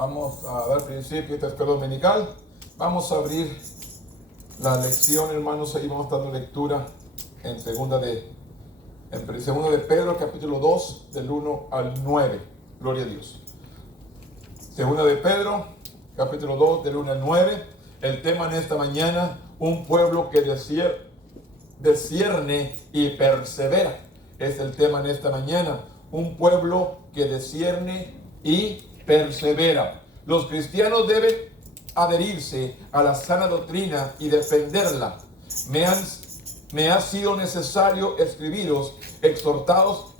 Vamos a dar principio a esta escuela dominical. Vamos a abrir la lección, hermanos. Ahí vamos dando lectura en segunda de Pedro, capítulo 2, del 1 al 9. Gloria a Dios. Segunda de Pedro, capítulo 2, del 1 al 9. El tema en esta mañana: un pueblo que discierne y persevera. Es el tema en esta mañana: un pueblo que discierne y persevera. Los cristianos deben adherirse a la sana doctrina y defenderla. Me ha sido necesario escribiros, exhortados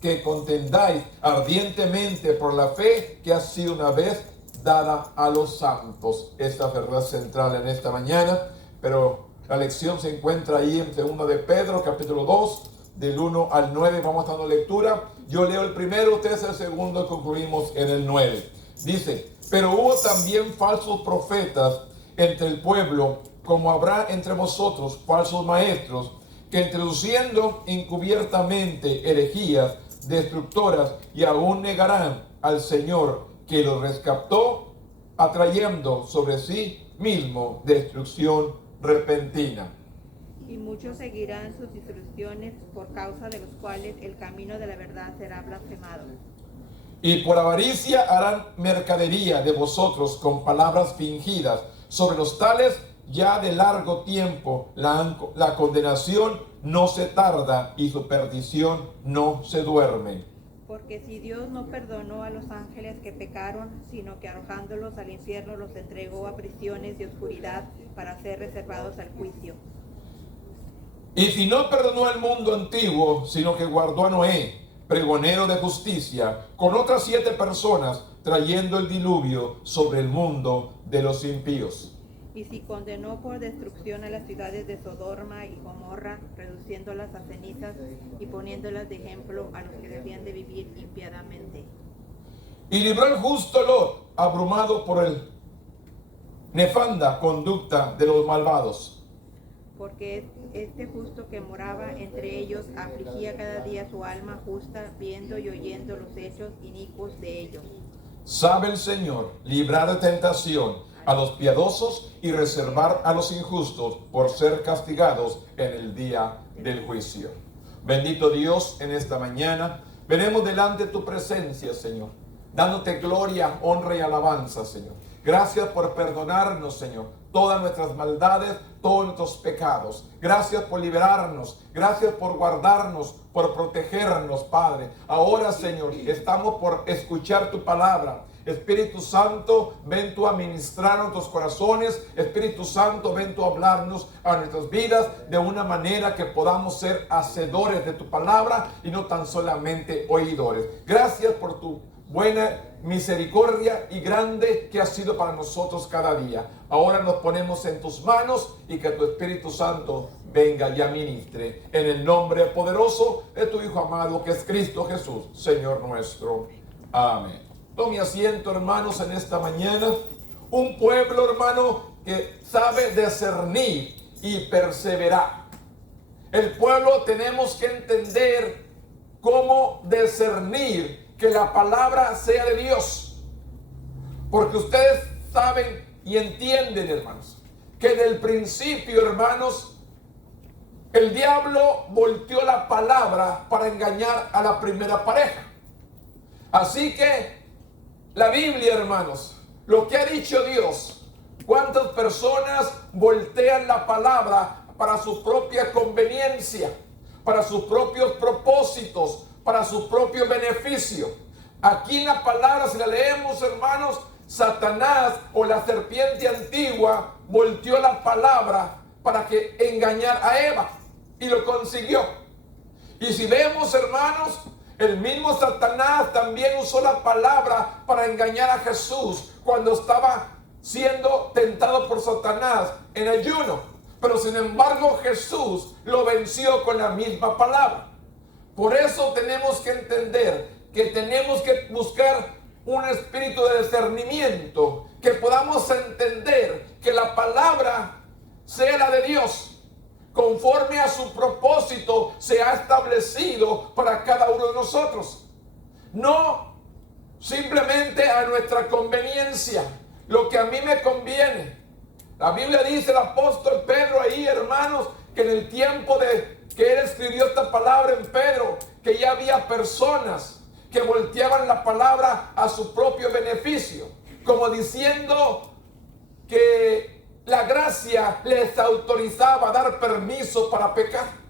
que contendáis ardientemente por la fe que ha sido una vez dada a los santos. Esta verdad central en esta mañana, pero la lección se encuentra ahí en 2 de Pedro, capítulo 2, del 1 al 9. Vamos dando lectura. Yo leo el primero, ustedes el segundo, y concluimos en el 9. Dice: pero hubo también falsos profetas entre el pueblo, como habrá entre vosotros falsos maestros, que introduciendo encubiertamente herejías destructoras, y aún negarán al Señor que los rescató, atrayendo sobre sí mismo destrucción repentina. Y muchos seguirán sus instrucciones, por causa de los cuales el camino de la verdad será blasfemado. Y por avaricia harán mercadería de vosotros con palabras fingidas. Sobre los tales ya de largo tiempo la condenación no se tarda y su perdición no se duerme. Porque si Dios no perdonó a los ángeles que pecaron, sino que arrojándolos al infierno los entregó a prisiones de oscuridad para ser reservados al juicio. Y si no perdonó al mundo antiguo, sino que guardó a Noé, pregonero de justicia, con otras 7 personas, trayendo el diluvio sobre el mundo de los impíos. Y si condenó por destrucción a las ciudades de Sodoma y Gomorra, reduciéndolas a cenizas y poniéndolas de ejemplo a los que debían de vivir impiadamente. Y libró al justo Lot, abrumado por el nefanda conducta de los malvados. Porque este justo que moraba entre ellos afligía cada día su alma justa, viendo y oyendo los hechos inicuos de ellos. Sabe el Señor librar de tentación a los piadosos y reservar a los injustos por ser castigados en el día del juicio. Bendito Dios, en esta mañana venimos delante de tu presencia, Señor, dándote gloria, honra y alabanza, Señor. Gracias por perdonarnos, Señor, todas nuestras maldades, todos nuestros pecados. Gracias por liberarnos. Gracias por guardarnos, por protegernos, Padre. Ahora, Señor, estamos por escuchar tu palabra. Espíritu Santo, ven tú a ministrar a nuestros corazones. Espíritu Santo, ven tú a hablarnos a nuestras vidas de una manera que podamos ser hacedores de tu palabra y no tan solamente oidores. Gracias por tu buena misericordia y grande que ha sido para nosotros cada día. Ahora nos ponemos en tus manos y que tu Espíritu Santo venga y administre en el nombre poderoso de tu Hijo amado, que es Cristo Jesús, Señor nuestro. Amén. Tome asiento, hermanos, en esta mañana. Un pueblo, hermano, que sabe discernir y perseverar. El pueblo tenemos que entender cómo discernir que la palabra sea de Dios. Porque ustedes saben y entienden, hermanos, que del principio, hermanos, el diablo volteó la palabra para engañar a la primera pareja. Así que la Biblia, hermanos, lo que ha dicho Dios, cuántas personas voltean la palabra para su propia conveniencia, para sus propios propósitos, para su propio beneficio. Aquí en la palabra, si la leemos, hermanos, Satanás o la serpiente antigua volteó la palabra para que engañar a Eva, y lo consiguió. Y si vemos, hermanos, el mismo Satanás también usó la palabra para engañar a Jesús cuando estaba siendo tentado por Satanás en ayuno. Pero sin embargo Jesús lo venció con la misma palabra. Por eso tenemos que entender que tenemos que buscar un espíritu de discernimiento, que podamos entender que la palabra sea la de Dios, conforme a su propósito se ha establecido para cada uno de nosotros. No simplemente a nuestra conveniencia, lo que a mí me conviene. La Biblia dice, el apóstol Pedro ahí, hermanos, que en el tiempo de que él escribió esta palabra en Pedro, que ya había personas que volteaban la palabra a su propio beneficio, como diciendo que la gracia les autorizaba a dar permiso para pecar.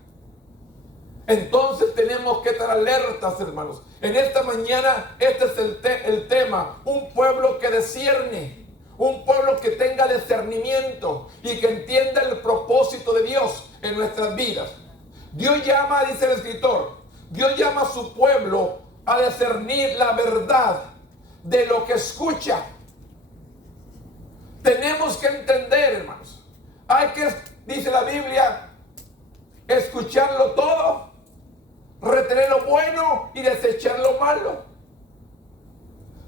Entonces tenemos que estar alertas, hermanos. En esta mañana este es el tema, un pueblo que discierne, un pueblo que tenga discernimiento y que entienda el propósito de Dios en nuestras vidas. Dios llama, dice el escritor, Dios llama a su pueblo a discernir la verdad de lo que escucha. Tenemos que entender, hermanos, hay que, dice la Biblia, escucharlo todo, retener lo bueno y desechar lo malo.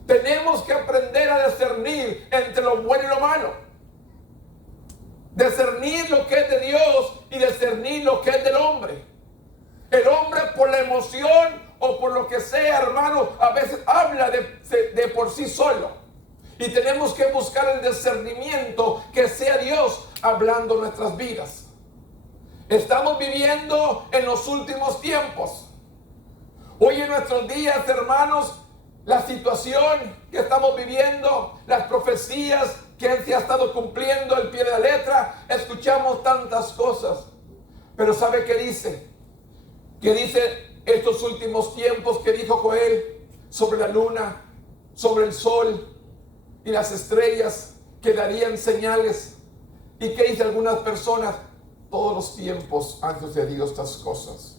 Tenemos que aprender a discernir entre lo bueno y lo malo. Discernir lo que es de Dios y discernir lo que es del hombre. El hombre por la emoción o por lo que sea, hermano, a veces habla de por sí solo. Y tenemos que buscar el discernimiento que sea Dios hablando en nuestras vidas. Estamos viviendo en los últimos tiempos. Hoy en nuestros días, hermanos, la situación que estamos viviendo, las profecías que se ha estado cumpliendo al pie de la letra, escuchamos tantas cosas. Pero ¿sabe qué dice? Que dice estos últimos tiempos que dijo Joel sobre la luna, sobre el sol y las estrellas que darían señales. ¿Y qué dice algunas personas? Todos los tiempos han sucedido estas cosas.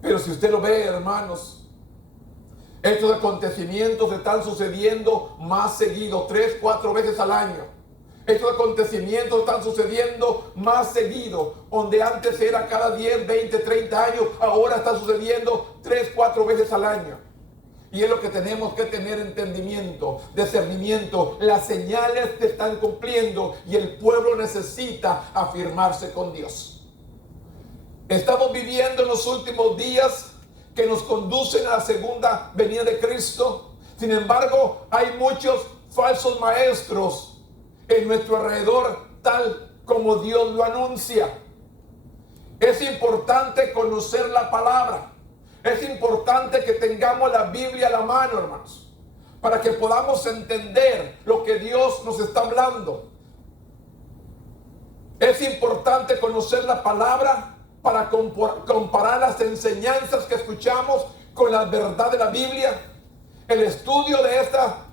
Pero si usted lo ve, hermanos, estos acontecimientos están sucediendo más seguido, 3, 4 veces al año. Estos acontecimientos están sucediendo más seguido, donde antes era cada 10, 20, 30 años, ahora está sucediendo 3, 4 veces al año. Y es lo que tenemos que tener entendimiento, discernimiento. Las señales se están cumpliendo y el pueblo necesita afirmarse con Dios. Estamos viviendo en los últimos días que nos conducen a la segunda venida de Cristo. Sin embargo, hay muchos falsos maestros en nuestro alrededor, tal como Dios lo anuncia. Es importante conocer la palabra. Es importante que tengamos la Biblia a la mano, hermanos, para que podamos entender lo que Dios nos está hablando. Es importante conocer la palabra para comparar las enseñanzas que escuchamos con la verdad de la Biblia. El estudio de esta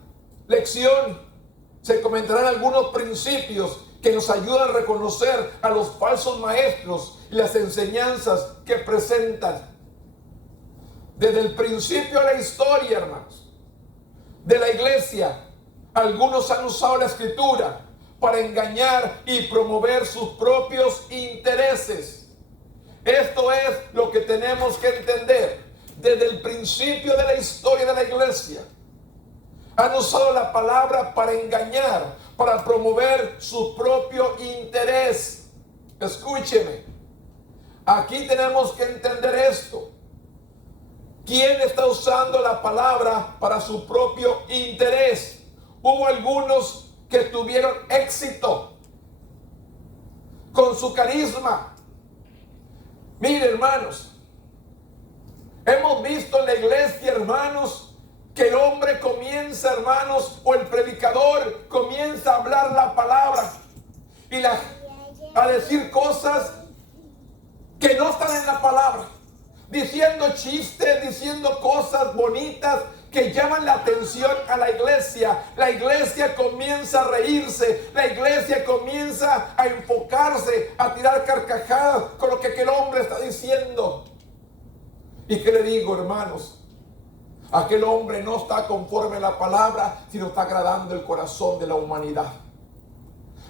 lección se comentarán algunos principios que nos ayudan a reconocer a los falsos maestros y las enseñanzas que presentan. Desde el principio de la historia, hermanos, de la iglesia, algunos han usado la escritura para engañar y promover sus propios intereses. Esto es lo que tenemos que entender. Desde el principio de la historia de la iglesia, han usado la palabra para engañar, para promover su propio interés. Escúcheme, aquí tenemos que entender esto. ¿Quién está usando la palabra para su propio interés? Hubo algunos que tuvieron éxito con su carisma. Mire, hermanos, hemos visto en la iglesia, hermanos, que el hombre comienza, hermanos, o el predicador comienza a hablar la palabra y a decir cosas que no están en la palabra, diciendo chistes, diciendo cosas bonitas que llaman la atención a la iglesia. La iglesia comienza a reírse, la iglesia comienza a enfocarse, a tirar carcajadas con lo que aquel hombre está diciendo. ¿Y qué le digo, hermanos? Aquel hombre no está conforme a la palabra, sino está agradando el corazón de la humanidad.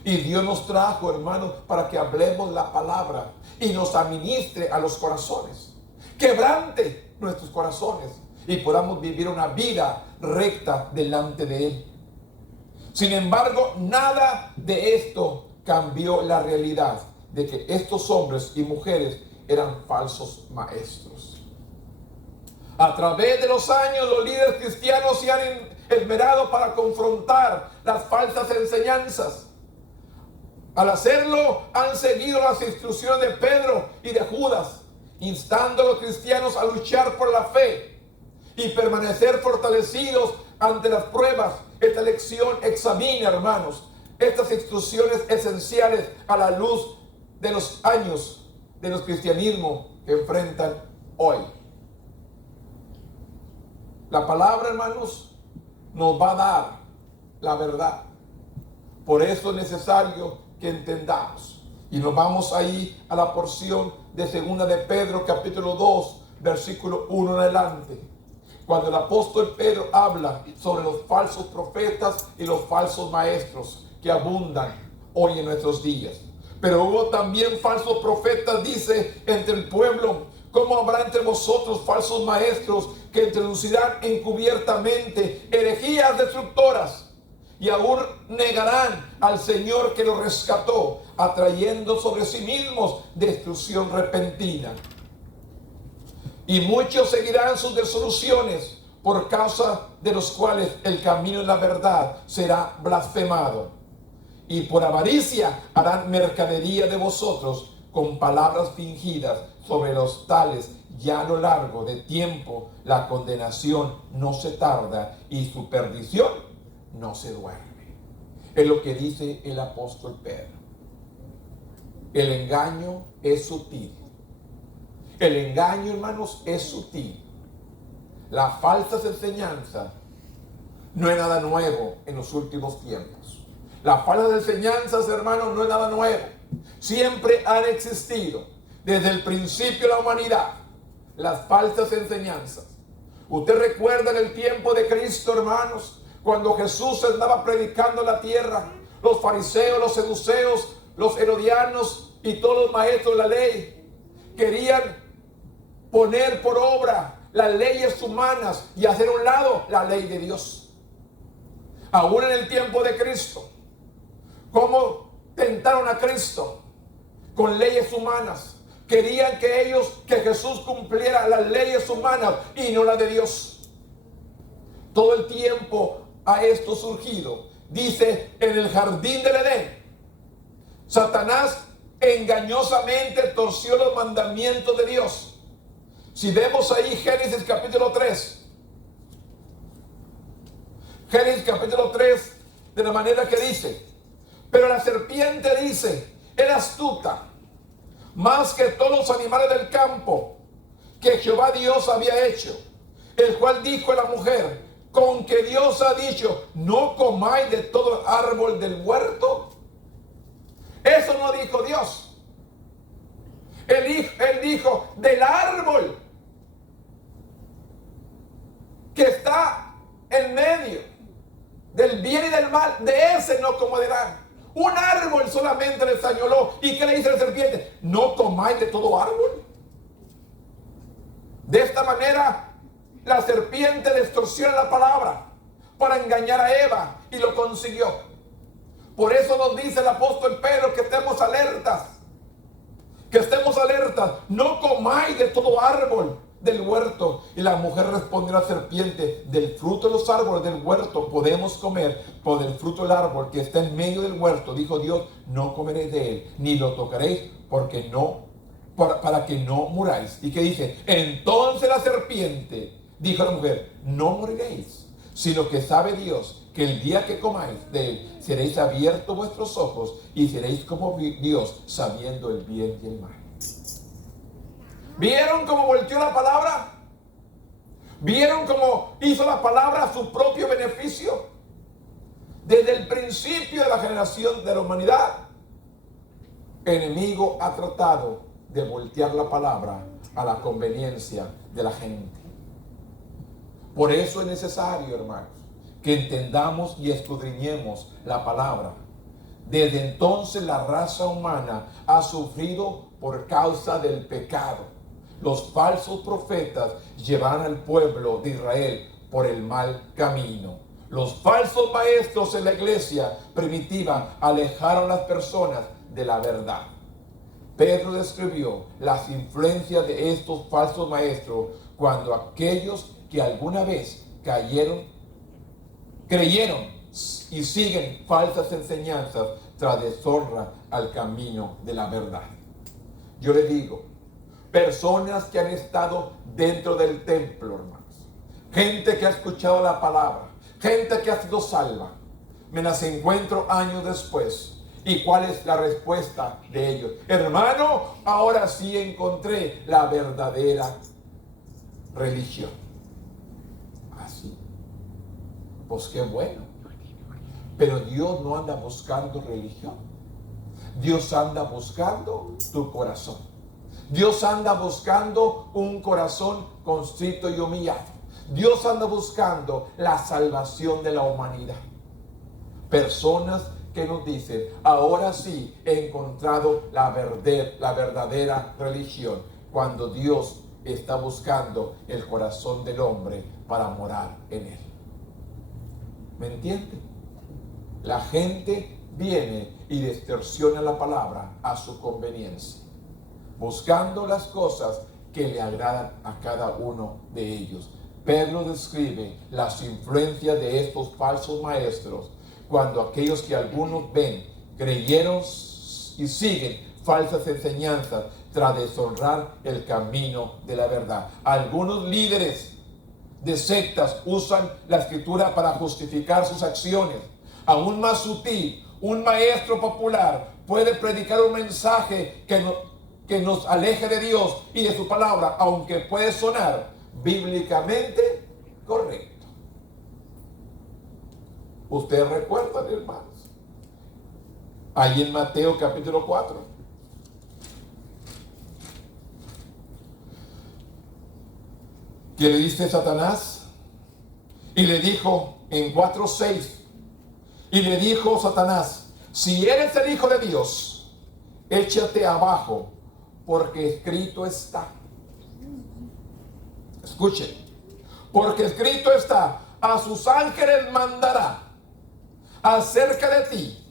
Y Dios nos trajo, hermanos, para que hablemos la palabra y nos administre a los corazones, quebrante nuestros corazones y podamos vivir una vida recta delante de Él. Sin embargo, nada de esto cambió la realidad de que estos hombres y mujeres eran falsos maestros. A través de los años, los líderes cristianos se han esmerado para confrontar las falsas enseñanzas. Al hacerlo, han seguido las instrucciones de Pedro y de Judas, instando a los cristianos a luchar por la fe y permanecer fortalecidos ante las pruebas. Esta lección examina, hermanos, estas instrucciones esenciales a la luz de los años de los cristianismos que enfrentan hoy. La palabra, hermanos, nos va a dar la verdad. Por eso es necesario que entendamos. Y nos vamos ahí a la porción de 2 de Pedro, capítulo 2, versículo 1 en adelante. Cuando el apóstol Pedro habla sobre los falsos profetas y los falsos maestros que abundan hoy en nuestros días. Pero hubo también falsos profetas, dice, entre el pueblo. ¿Cómo habrá entre vosotros falsos maestros que introducirán encubiertamente herejías destructoras? Y aún negarán al Señor que los rescató, atrayendo sobre sí mismos destrucción repentina. Y muchos seguirán sus disoluciones, por causa de los cuales el camino de la verdad será blasfemado. Y por avaricia harán mercadería de vosotros con palabras fingidas. Sobre los tales ya a lo largo de tiempo la condenación no se tarda y su perdición no se duerme. Es lo que dice el apóstol Pedro. El engaño es sutil. El engaño, hermanos, es sutil. Las falsas enseñanzas no es nada nuevo en los últimos tiempos. Las falsas enseñanzas, hermanos, no es nada nuevo. Siempre han existido. Desde el principio de la humanidad, las falsas enseñanzas. Usted recuerda en el tiempo de Cristo, hermanos, cuando Jesús andaba predicando en la tierra, los fariseos, los saduceos, los herodianos y todos los maestros de la ley querían poner por obra las leyes humanas y hacer a un lado la ley de Dios. Aún en el tiempo de Cristo, ¿cómo tentaron a Cristo? Con leyes humanas. Querían que Jesús cumpliera las leyes humanas y no las de Dios. Todo el tiempo ha esto surgido. Dice, en el jardín del Edén, Satanás engañosamente torció los mandamientos de Dios. Si vemos ahí Génesis capítulo 3. Génesis capítulo 3, de la manera que dice, pero la serpiente dice, era astuta más que todos los animales del campo que Jehová Dios había hecho, el cual dijo a la mujer, con que Dios ha dicho, no comáis de todo árbol del huerto. Eso no dijo Dios. Él dijo, del árbol que está en medio del bien y del mal, de ese no comerán. Un árbol solamente le señaló. ¿Y qué le dice la serpiente? No comáis de todo árbol. De esta manera, la serpiente distorsiona la palabra para engañar a Eva y lo consiguió. Por eso nos dice el apóstol Pedro que estemos alertas. Que estemos alertas. No comáis de todo árbol del huerto. Y la mujer respondió a la serpiente, del fruto de los árboles del huerto podemos comer, por el fruto del árbol que está en medio del huerto, dijo Dios, no comeréis de él, ni lo tocaréis, porque no, para que no muráis. ¿Y qué dice? Entonces la serpiente dijo a la mujer, no moriréis, sino que sabe Dios que el día que comáis de él, seréis abiertos vuestros ojos y seréis como Dios, sabiendo el bien y el mal. ¿Vieron cómo volteó la palabra? ¿Vieron cómo hizo la palabra a su propio beneficio? Desde el principio de la generación de la humanidad, el enemigo ha tratado de voltear la palabra a la conveniencia de la gente. Por eso es necesario, hermanos, que entendamos y escudriñemos la palabra. Desde entonces la raza humana ha sufrido por causa del pecado. Los falsos profetas llevarán al pueblo de Israel por el mal camino. Los falsos maestros en la iglesia primitiva alejaron a las personas de la verdad. Pedro describió las influencias de estos falsos maestros cuando aquellos que alguna vez creyeron y siguen falsas enseñanzas tras deshonra al camino de la verdad. Yo le digo, personas que han estado dentro del templo, hermanos, gente que ha escuchado la palabra, gente que ha sido salva, me las encuentro años después. ¿Y cuál es la respuesta de ellos? Hermano, ahora sí encontré la verdadera religión. Así. Pues qué bueno. Pero Dios no anda buscando religión. Dios anda buscando tu corazón. Dios anda buscando un corazón contrito y humillado. Dios anda buscando la salvación de la humanidad. Personas que nos dicen, ahora sí he encontrado la verdadera religión, cuando Dios está buscando el corazón del hombre para morar en él. ¿Me entiende? La gente viene y distorsiona la palabra a su conveniencia, buscando las cosas que le agradan a cada uno de ellos. Pedro describe las influencias de estos falsos maestros cuando aquellos que algunos ven, creyeron y siguen falsas enseñanzas tras deshonrar el camino de la verdad. Algunos líderes de sectas usan la escritura para justificar sus acciones. Aún más sutil, un maestro popular puede predicar un mensaje que nos aleje de Dios y de su palabra, aunque puede sonar bíblicamente correcto. ¿Ustedes recuerdan, hermanos? Ahí en Mateo capítulo 4. ¿Qué le dice Satanás? Y le dijo en 4:6. Y le dijo Satanás, si eres el Hijo de Dios, échate abajo, porque escrito está. Escuchen. Porque escrito está, a sus ángeles mandará acerca de ti,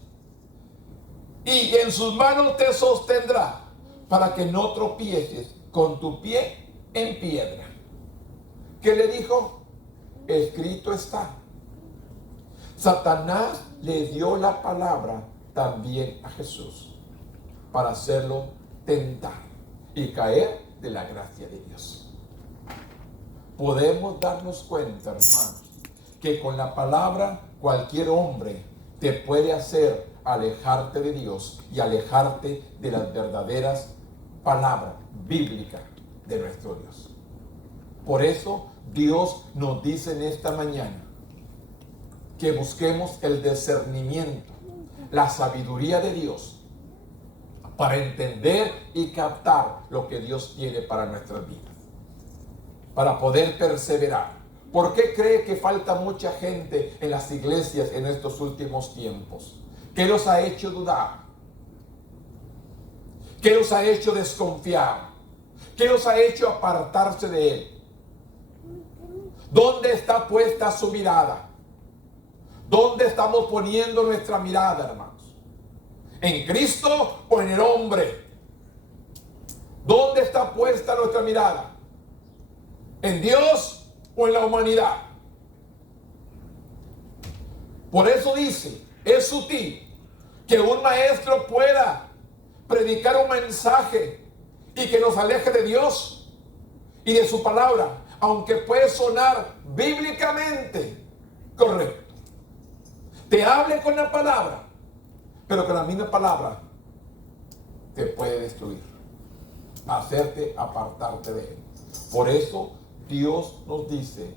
y en sus manos te sostendrá, para que no tropieces con tu pie en piedra. ¿Qué le dijo? Escrito está. Satanás le dio la palabra también a Jesús para hacerlo tentar y caer de la gracia de Dios. Podemos darnos cuenta, hermanos, que con la palabra cualquier hombre te puede hacer alejarte de Dios y alejarte de las verdaderas palabras bíblicas de nuestro Dios. Por eso Dios nos dice en esta mañana que busquemos el discernimiento, la sabiduría de Dios para entender y captar lo que Dios tiene para nuestras vidas, para poder perseverar. ¿Por qué cree que falta mucha gente en las iglesias en estos últimos tiempos? ¿Qué los ha hecho dudar? ¿Qué los ha hecho desconfiar? ¿Qué los ha hecho apartarse de Él? ¿Dónde está puesta su mirada? ¿Dónde estamos poniendo nuestra mirada, hermanos? ¿En Cristo o en el hombre? ¿Dónde está puesta nuestra mirada? ¿En Dios o en la humanidad? Por eso dice, es sutil que un maestro pueda predicar un mensaje y que nos aleje de Dios y de su palabra, aunque puede sonar bíblicamente correcto. Te hable con la palabra, pero con la misma palabra te puede destruir, hacerte apartarte de Él. Por eso Dios nos dice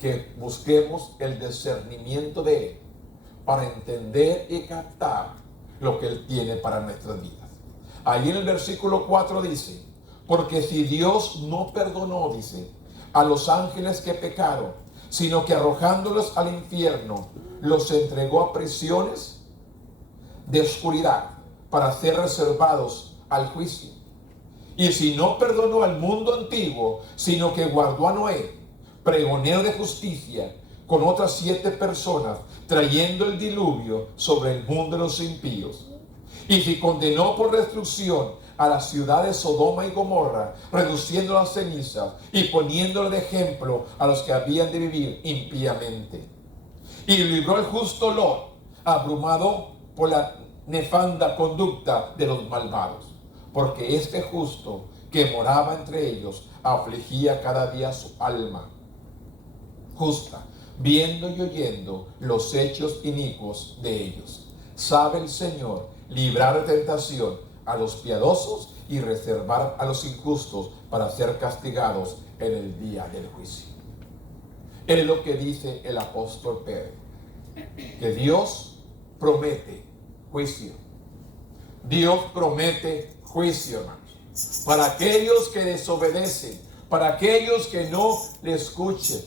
que busquemos el discernimiento de Él para entender y captar lo que Él tiene para nuestras vidas. Ahí en el versículo 4 dice, porque si Dios no perdonó, dice, a los ángeles que pecaron, sino que arrojándolos al infierno, los entregó a prisiones de oscuridad para ser reservados al juicio. Y si no perdonó al mundo antiguo, sino que guardó a Noé, pregonero de justicia, con otras 7 personas, trayendo el diluvio sobre el mundo de los impíos. Y si condenó por destrucción a la ciudad de Sodoma y Gomorra, reduciendo las cenizas y poniéndole de ejemplo a los que habían de vivir impíamente. Y libró el justo Lot, abrumado por la nefanda conducta de los malvados, porque este justo que moraba entre ellos afligía cada día su alma justa, viendo y oyendo los hechos inicuos de ellos. Sabe el Señor librar de tentación a los piadosos y reservar a los injustos para ser castigados en el día del juicio. Es lo que dice el apóstol Pedro, que Dios promete juicio. Dios promete juicio, hermanos, para aquellos que desobedecen, para aquellos que no le escuchen.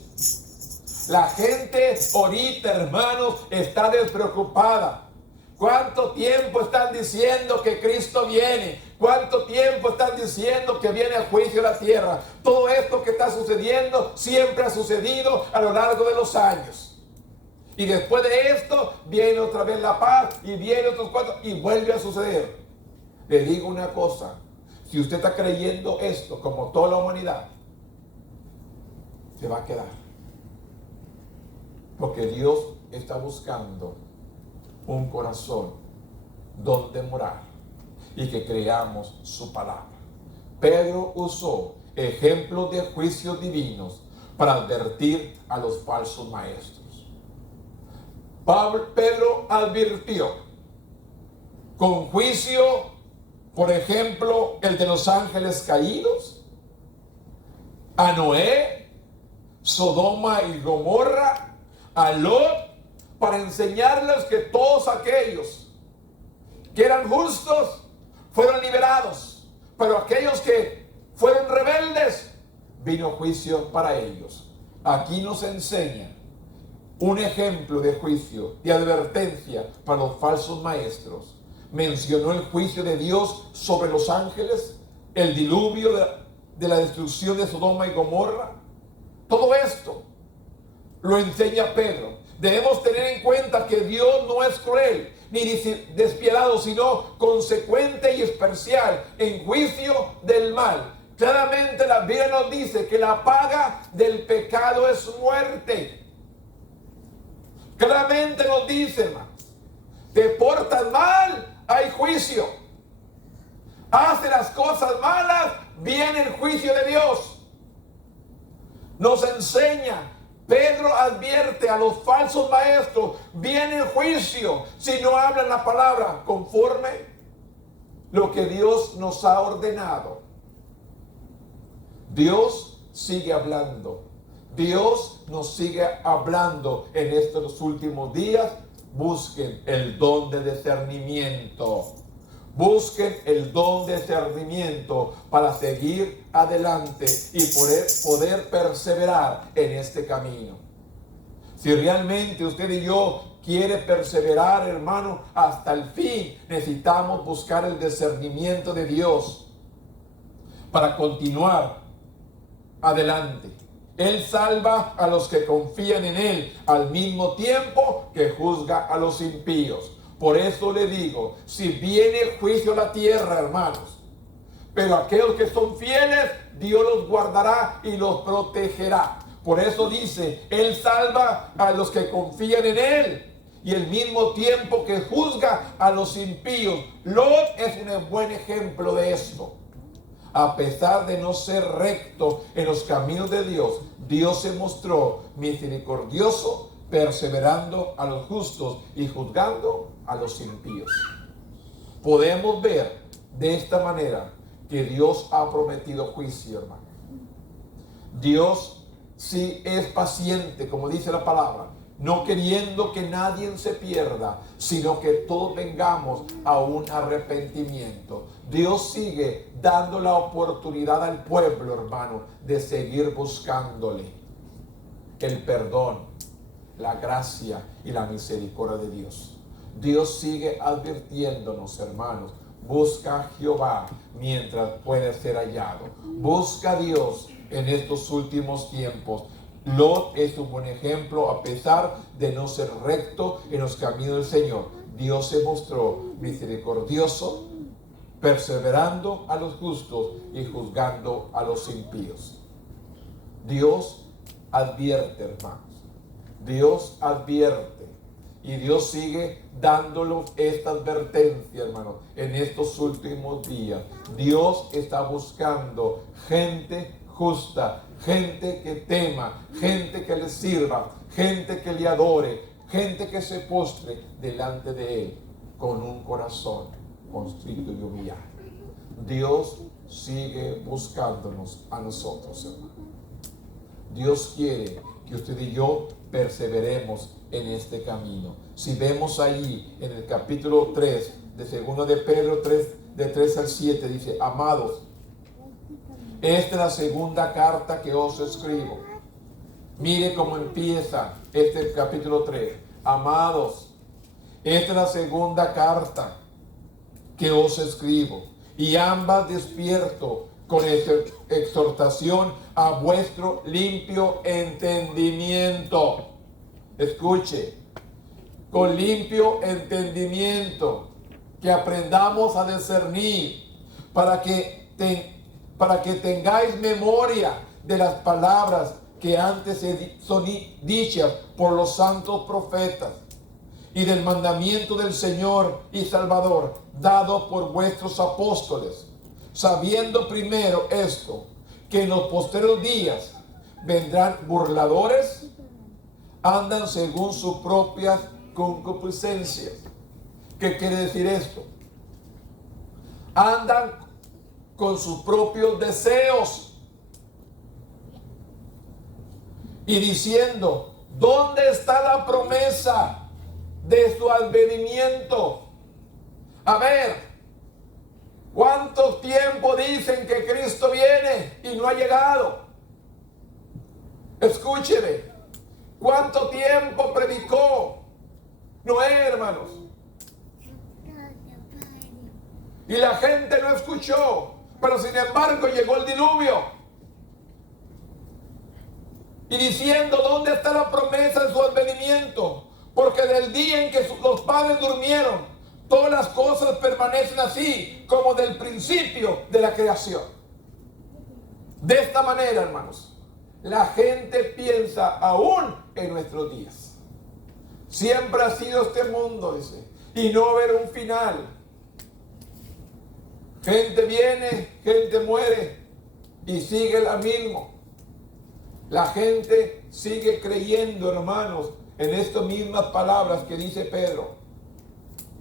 La gente ahorita, hermanos, está despreocupada. ¿Cuánto tiempo están diciendo que Cristo viene? ¿Cuánto tiempo están diciendo que viene el juicio de la tierra? Todo esto que está sucediendo siempre ha sucedido a lo largo de los años. Y después de esto viene otra vez la paz y viene otros cuantos y vuelve a suceder. Le digo una cosa, si usted está creyendo esto como toda la humanidad, se va a quedar. Porque Dios está buscando un corazón donde morar y que creamos su palabra. Pedro usó ejemplos de juicios divinos para advertir a los falsos maestros. Pedro advirtió con juicio, por ejemplo, el de los ángeles caídos, a Noé, Sodoma y Gomorra, a Lot, para enseñarles que todos aquellos que eran justos fueron liberados, pero aquellos que fueron rebeldes, vino juicio para ellos. Aquí nos enseña un ejemplo de juicio, de advertencia para los falsos maestros. Mencionó el juicio de Dios sobre los ángeles, el diluvio de la destrucción de Sodoma y Gomorra. Todo esto lo enseña Pedro. Debemos tener en cuenta que Dios no es cruel ni despiadado, sino consecuente y especial en juicio del mal. Claramente la Biblia nos dice que la paga del pecado es muerte. Claramente nos dice, hermanos, te portas mal, hay juicio. Hace las cosas malas, viene el juicio de Dios. Nos enseña, Pedro advierte a los falsos maestros, viene el juicio si no hablan la palabra conforme lo que Dios nos ha ordenado. Dios sigue hablando. Dios nos sigue hablando en estos últimos días. Busquen el don de discernimiento. Busquen el don de discernimiento para seguir adelante y poder perseverar en este camino. Si realmente usted y yo quiere perseverar, hermano, hasta el fin, necesitamos buscar el discernimiento de Dios para continuar adelante. Él salva a los que confían en Él, al mismo tiempo que juzga a los impíos. Por eso le digo, si viene el juicio a la tierra, hermanos, pero aquellos que son fieles, Dios los guardará y los protegerá. Por eso dice, Él salva a los que confían en Él y al mismo tiempo que juzga a los impíos. Lot es un buen ejemplo de esto. A pesar de no ser recto en los caminos de Dios, Dios se mostró misericordioso, perseverando a los justos y juzgando a los impíos. Podemos ver de esta manera que Dios ha prometido juicio, hermano. Dios sí es paciente, como dice la palabra, no queriendo que nadie se pierda, sino que todos vengamos a un arrepentimiento. Dios sigue dando la oportunidad al pueblo, hermano, de seguir buscándole el perdón, la gracia y la misericordia de Dios. Dios sigue advirtiéndonos, hermanos, busca a Jehová mientras puede ser hallado. Busca a Dios en estos últimos tiempos. Lot es un buen ejemplo, a pesar de no ser recto en los caminos del Señor. Dios se mostró misericordioso, perseverando a los justos y juzgando a los impíos. Dios advierte, hermanos. Dios advierte. Y Dios sigue dándonos esta advertencia, hermano, en estos últimos días. Dios está buscando gente justa, gente que tema, gente que le sirva, gente que le adore, gente que se postre delante de Él con un corazón constricto y humillado. Dios sigue buscándonos a nosotros, hermano. Dios quiere que usted y yo perseveremos en este camino. Si vemos ahí en el capítulo 3 de 2 de Pedro 3, de 3 al 7, dice: amados, esta es la segunda carta que os escribo. Mire cómo empieza este capítulo 3. Amados, esta es la segunda carta que os escribo, y ambas despierto con exhortación a vuestro limpio entendimiento. Escuche, con limpio entendimiento, que aprendamos a discernir, para que tengáis memoria de las palabras que antes son dichas por los santos profetas, y del mandamiento del Señor y Salvador dado por vuestros apóstoles, sabiendo primero esto, que en los postreros días vendrán burladores, andan según sus propias concupiscencias. ¿Qué quiere decir esto? Andan con sus propios deseos y diciendo: ¿dónde está la promesa de su advenimiento? A ver, ¿cuánto tiempo dicen que Cristo viene y no ha llegado? Escúcheme, ¿cuánto tiempo predicó Noé, hermanos? Y la gente no escuchó, pero sin embargo llegó el diluvio. Y diciendo: ¿dónde está la promesa de su advenimiento? Porque del día en que los padres durmieron, todas las cosas permanecen así como del principio de la creación. De esta manera, hermanos, la gente piensa aún en nuestros días. Siempre ha sido este mundo, dice, y no va a haber un final. Gente viene, gente muere y sigue la misma. La gente sigue creyendo, hermanos, en estas mismas palabras que dice Pedro.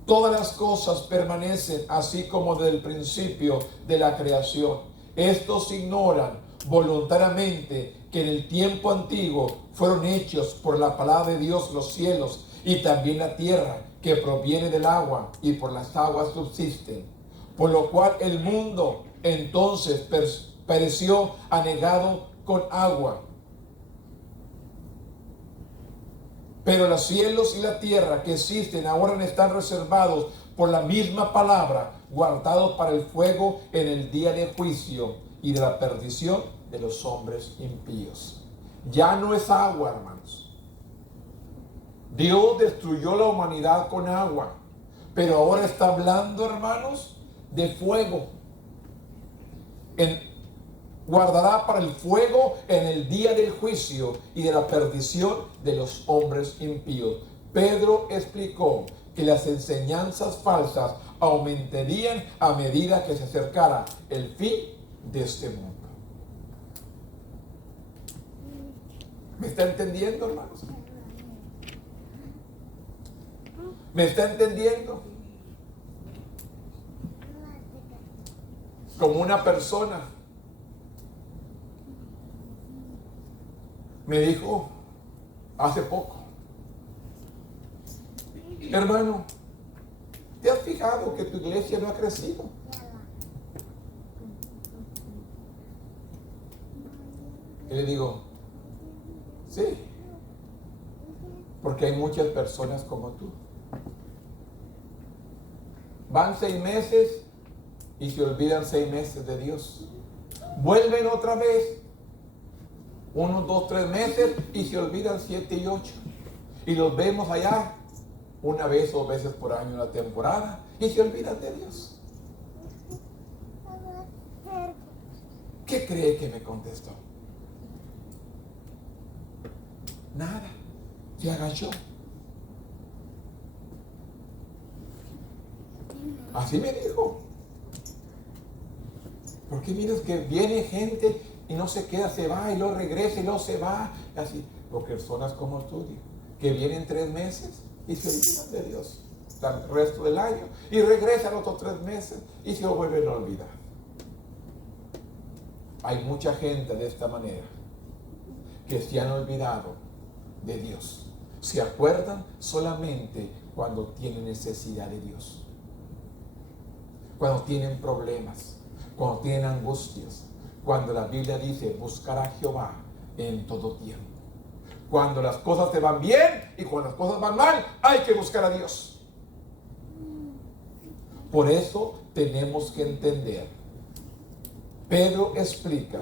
Todas las cosas permanecen así como desde el principio de la creación. Estos ignoran voluntariamente que en el tiempo antiguo fueron hechos por la palabra de Dios los cielos y también la tierra, que proviene del agua y por las aguas subsisten. Por lo cual el mundo entonces pereció anegado con agua. Pero los cielos y la tierra que existen ahora están reservados por la misma palabra, guardados para el fuego en el día de juicio y de la perdición de los hombres impíos. Ya no es agua, hermanos. Dios destruyó la humanidad con agua, pero ahora está hablando, hermanos, de fuego. Guardará para el fuego en el día del juicio y de la perdición de los hombres impíos. Pedro explicó que las enseñanzas falsas aumentarían a medida que se acercara el fin de este mundo. ¿Me está entendiendo, hermanos? ¿Me está entendiendo? Como una persona me dijo hace poco: hermano, ¿te has fijado que tu iglesia no ha crecido? Y le digo: sí, porque hay muchas personas como tú. Van 6 meses y se olvidan 6 meses de Dios. Vuelven otra vez, 1, 2, 3 meses y se olvidan 7 y 8. Y los vemos allá 1 vez o 2 veces por año en la temporada y se olvidan de Dios. ¿Qué cree que me contestó? Nada. Se agachó. Así me dijo. Porque miras que viene gente y no se queda, se va y luego regresa y luego se va. Así. Porque personas como tú, que vienen 3 meses y se olvidan de Dios el resto del año y regresan otros 3 meses y se vuelven a olvidar. Hay mucha gente de esta manera que se han olvidado de Dios. Se acuerdan solamente cuando tienen necesidad de Dios, cuando tienen problemas, cuando tienen angustias, cuando la Biblia dice buscar a Jehová en todo tiempo. Cuando las cosas te van bien y cuando las cosas van mal, hay que buscar a Dios. Por eso tenemos que entender. Pedro explica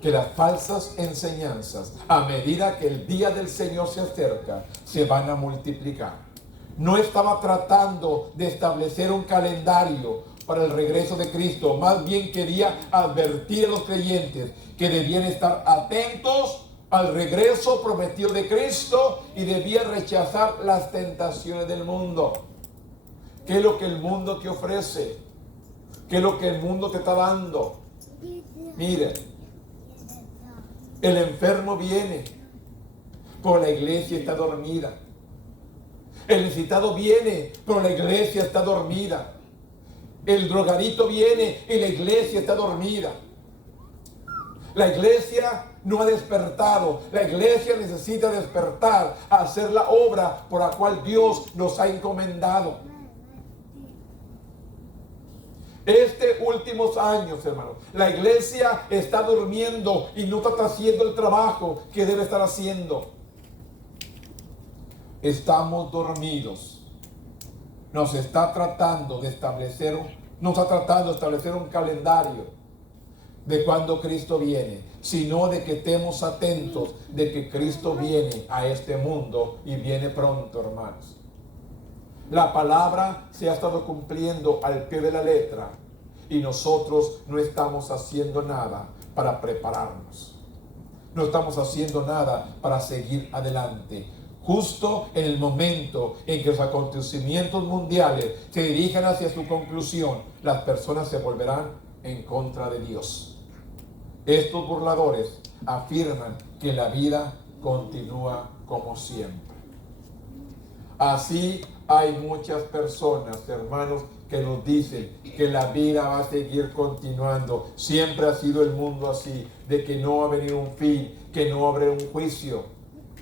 que las falsas enseñanzas, a medida que el día del Señor se acerca, se van a multiplicar. No estaba tratando de establecer un calendario para el regreso de Cristo, más bien quería advertir a los creyentes que debían estar atentos al regreso prometido de Cristo y debían rechazar las tentaciones del mundo. ¿Qué es lo que el mundo te ofrece? ¿Qué es lo que el mundo te está dando? Mire, el enfermo viene, pero la iglesia está dormida. El necesitado viene, pero la iglesia está dormida. El drogadito viene y la iglesia está dormida. La iglesia no ha despertado. La iglesia necesita despertar a hacer la obra por la cual Dios nos ha encomendado. Últimos años, hermanos, la iglesia está durmiendo y no está haciendo el trabajo que debe estar haciendo. Estamos dormidos. No está tratando de establecer un calendario de cuando Cristo viene, sino de que estemos atentos de que Cristo viene a este mundo y viene pronto, hermanos. La palabra se ha estado cumpliendo al pie de la letra y nosotros no estamos haciendo nada para prepararnos. No estamos haciendo nada para seguir adelante. Justo en el momento en que los acontecimientos mundiales se dirijan hacia su conclusión, las personas se volverán en contra de Dios. Estos burladores afirman que la vida continúa como siempre. Así hay muchas personas, hermanos, que nos dicen que la vida va a seguir continuando. Siempre ha sido el mundo así, de que no va a venir un fin, que no va a haber un juicio.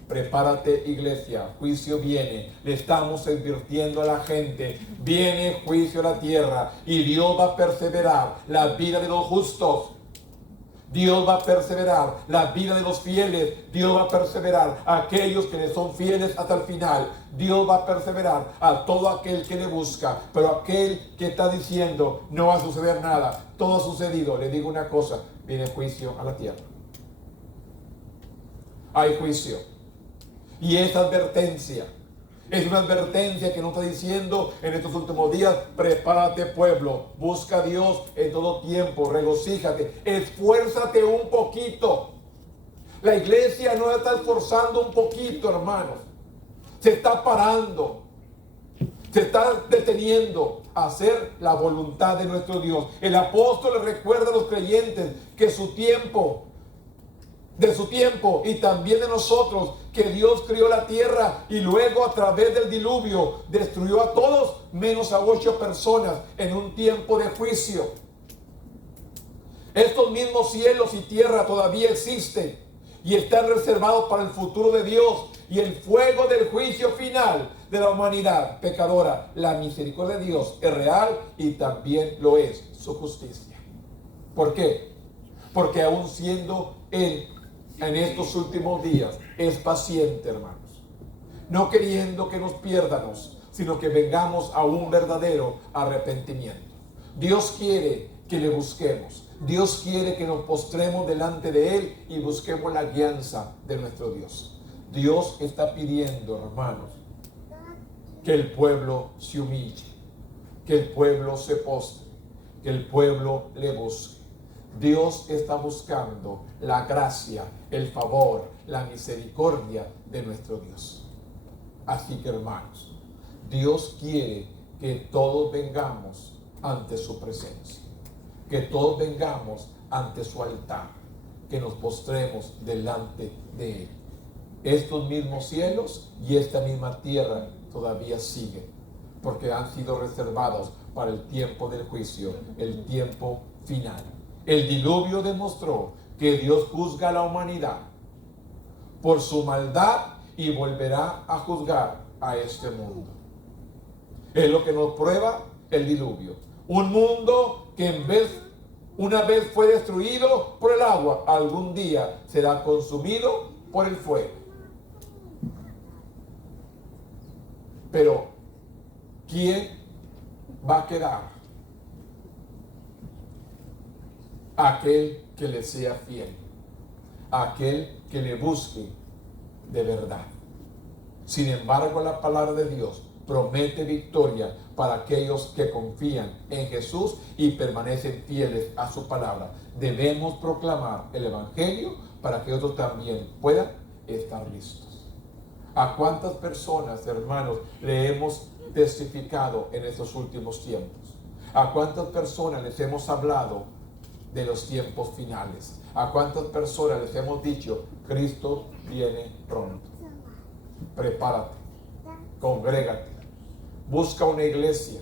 Prepárate, iglesia, juicio viene. Le estamos advirtiendo a la gente, viene juicio a la tierra y Dios va a perseverar la vida de los justos. Dios va a perseverar la vida de los fieles. Dios va a perseverar a aquellos que le son fieles hasta el final. Dios va a perseverar a todo aquel que le busca. Pero aquel que está diciendo no va a suceder nada, todo ha sucedido, le digo una cosa, viene juicio a la tierra. Hay juicio. Y esta advertencia es una advertencia que nos está diciendo en estos últimos días: prepárate, pueblo, busca a Dios en todo tiempo, regocíjate, esfuérzate un poquito. La iglesia no está esforzando un poquito, hermanos. Se está parando, se está deteniendo a hacer la voluntad de nuestro Dios. El apóstol le recuerda a los creyentes que de su tiempo y también de nosotros, que Dios crió la tierra y luego a través del diluvio destruyó a todos menos a 8 personas en un tiempo de juicio. Estos mismos cielos y tierra todavía existen y están reservados para el futuro de Dios y el fuego del juicio final de la humanidad pecadora. La misericordia de Dios es real y también lo es su justicia. ¿Por qué? Porque aún siendo Él en estos últimos días es paciente, hermanos, no queriendo que nos pierdamos, sino que vengamos a un verdadero arrepentimiento. Dios quiere que le busquemos. Dios quiere que nos postremos delante de Él y busquemos la guianza de nuestro Dios. Dios está pidiendo, hermanos, que el pueblo se humille, que el pueblo se postre, que el pueblo le busque. Dios está buscando la gracia, el favor, la misericordia de nuestro Dios. Así que, hermanos, Dios quiere que todos vengamos ante su presencia, que todos vengamos ante su altar, que nos postremos delante de Él. Estos mismos cielos y esta misma tierra todavía siguen, porque han sido reservados para el tiempo del juicio, el tiempo final. El diluvio demostró que Dios juzga a la humanidad por su maldad y volverá a juzgar a este mundo. Es lo que nos prueba el diluvio. Un mundo que una vez fue destruido por el agua, algún día será consumido por el fuego. Pero, ¿quién va a quedar? Aquel que le sea fiel, aquel que le busque de verdad. Sin embargo, la palabra de Dios promete victoria para aquellos que confían en Jesús y permanecen fieles a su palabra. Debemos proclamar el Evangelio para que otros también puedan estar listos. ¿A cuántas personas, hermanos, le hemos testificado en estos últimos tiempos? ¿A cuántas personas les hemos hablado de los tiempos finales? ¿A cuántas personas les hemos dicho, Cristo viene pronto? Prepárate, congrégate, busca una iglesia.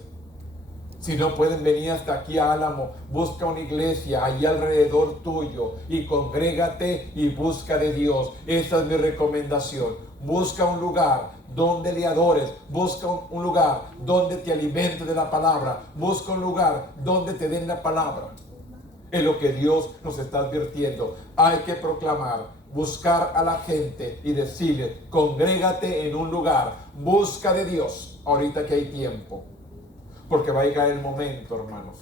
Si no pueden venir hasta aquí a Álamo, busca una iglesia allí alrededor tuyo y congrégate y busca de Dios. Esa es mi recomendación. Busca un lugar donde le adores, busca un lugar donde te alimentes de la palabra, busca un lugar donde te den la palabra. Es lo que Dios nos está advirtiendo. Hay que proclamar, buscar a la gente y decirle, congrégate en un lugar, busca de Dios, ahorita que hay tiempo. Porque va a llegar el momento, hermanos,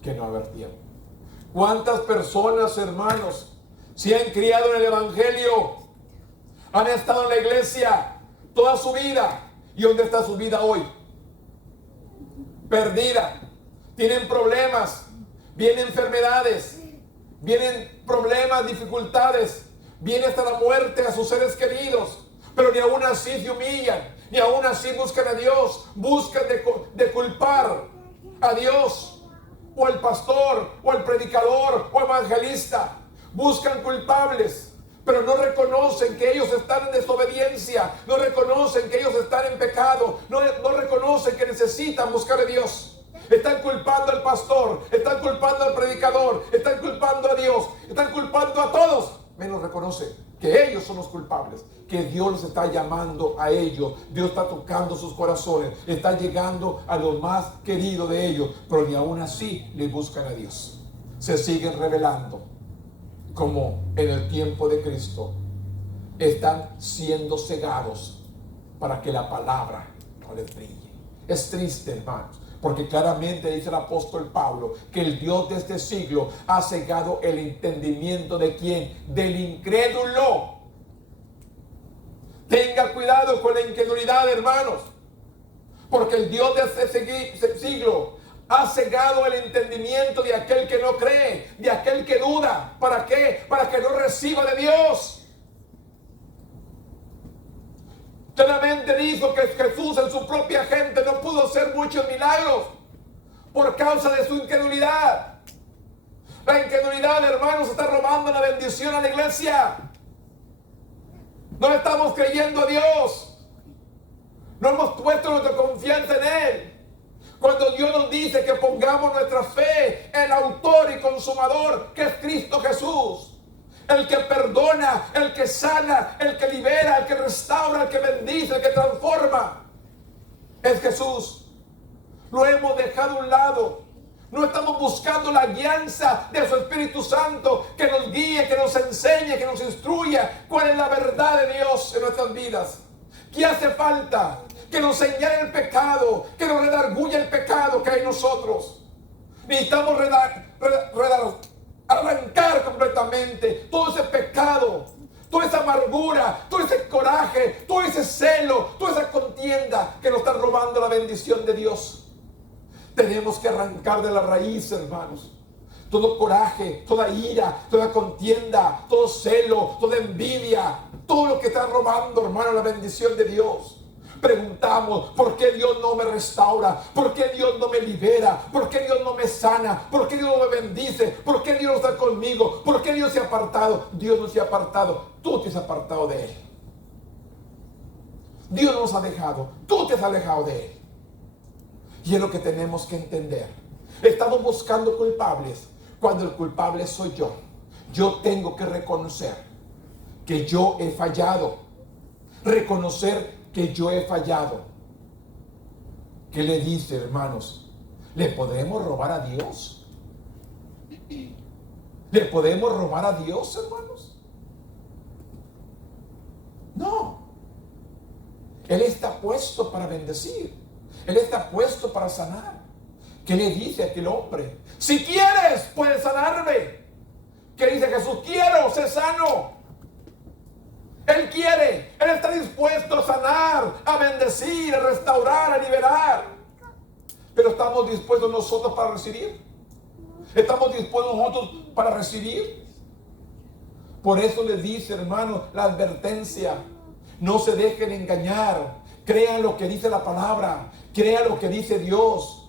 que no va a haber tiempo. ¿Cuántas personas, hermanos, se han criado en el Evangelio? Han estado en la iglesia toda su vida. ¿Y dónde está su vida hoy? Perdida. Tienen problemas, vienen enfermedades, vienen problemas, dificultades, viene hasta la muerte a sus seres queridos, pero ni aún así se humillan, ni aún así buscan a Dios, buscan de culpar a Dios, o al pastor, o al predicador, o evangelista, buscan culpables. Pero no reconocen que ellos están en desobediencia, no reconocen que ellos están en pecado, no reconocen que necesitan buscar a Dios. Están culpando al pastor, están culpando al predicador, están culpando a Dios, están culpando a todos, menos reconocen que ellos son los culpables, que Dios los está llamando a ellos, Dios está tocando sus corazones, está llegando a lo más querido de ellos, pero ni aún así les buscan a Dios. Se siguen rebelando, como en el tiempo de Cristo. Están siendo cegados para que la palabra no les brille. Es triste, hermanos, porque claramente dice el apóstol Pablo que el Dios de este siglo ha cegado el entendimiento de ¿quién? Del incrédulo. Tenga cuidado con la incredulidad, hermanos, porque el Dios de este siglo ha cegado el entendimiento de aquel que no cree, de aquel que duda. ¿Para qué? Para que no reciba de Dios. Claramente dijo que Jesús en su propia gente no pudo hacer muchos milagros por causa de su incredulidad. La incredulidad, hermanos, está robando la bendición a la iglesia. No le estamos creyendo a Dios. No hemos puesto nuestra confianza en Él. Cuando Dios nos dice que pongamos nuestra fe en el autor y consumador, que es Cristo Jesús, el que perdona, el que sana, el que libera, el que restaura, el que bendice, el que transforma, es Jesús. Lo hemos dejado a un lado. No estamos buscando la guianza de su Espíritu Santo que nos guíe, que nos enseñe, que nos instruya cuál es la verdad de Dios en nuestras vidas. ¿Qué hace falta? Que nos señale el pecado, que nos redarguya el pecado que hay en nosotros. Necesitamos arrancar completamente todo ese pecado, toda esa amargura, todo ese coraje, todo ese celo, toda esa contienda que nos está robando la bendición de Dios. Tenemos que arrancar de la raíz, hermanos. todo coraje, toda ira, toda contienda, todo celo, toda envidia, todo lo que está robando, hermano, la bendición de Dios. Preguntamos, ¿por qué Dios no me restaura? ¿Por qué Dios no me libera? ¿Por qué Dios no me sana? ¿Por qué Dios no me bendice? ¿Por qué Dios no está conmigo? ¿Por qué Dios se ha apartado? Dios no se ha apartado, tú te has apartado de Él. Dios nos ha dejado, tú te has alejado de Él. Y es lo que tenemos que entender. Estamos buscando culpables cuando el culpable soy yo. Yo tengo que reconocer que yo he fallado. Reconocer que yo he fallado. ¿Qué le dice, hermanos? ¿Le podemos robar a Dios? ¿Le podemos robar a Dios, hermanos? No. Él está puesto para bendecir. Él está puesto para sanar. ¿Qué le dice a aquel hombre? Si quieres, puedes sanarme. ¿Qué dice Jesús? Quiero ser sano. Él quiere, Él está dispuesto a sanar, a bendecir, a restaurar, a liberar. Pero ¿estamos dispuestos nosotros para recibir? ¿Estamos dispuestos nosotros para recibir? Por eso les dice, hermano, la advertencia. No se dejen engañar. Crean lo que dice la palabra. Crean lo que dice Dios.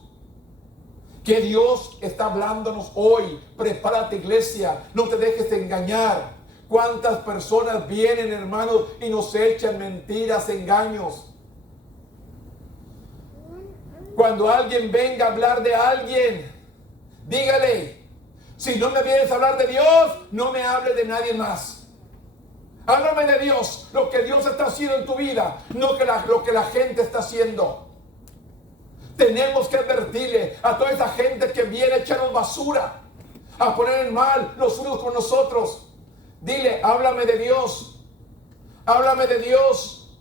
Que Dios está hablándonos hoy. Prepárate, iglesia. No te dejes engañar. ¿Cuántas personas vienen, hermanos, y nos echan mentiras, engaños? Cuando alguien venga a hablar de alguien, dígale, si no me vienes a hablar de Dios, no me hables de nadie más. Háblame de Dios, lo que Dios está haciendo en tu vida, no lo que la gente está haciendo. Tenemos que advertirle a toda esa gente que viene a echarnos basura, a poner en mal los unos con nosotros. Dile, háblame de Dios. Háblame de Dios.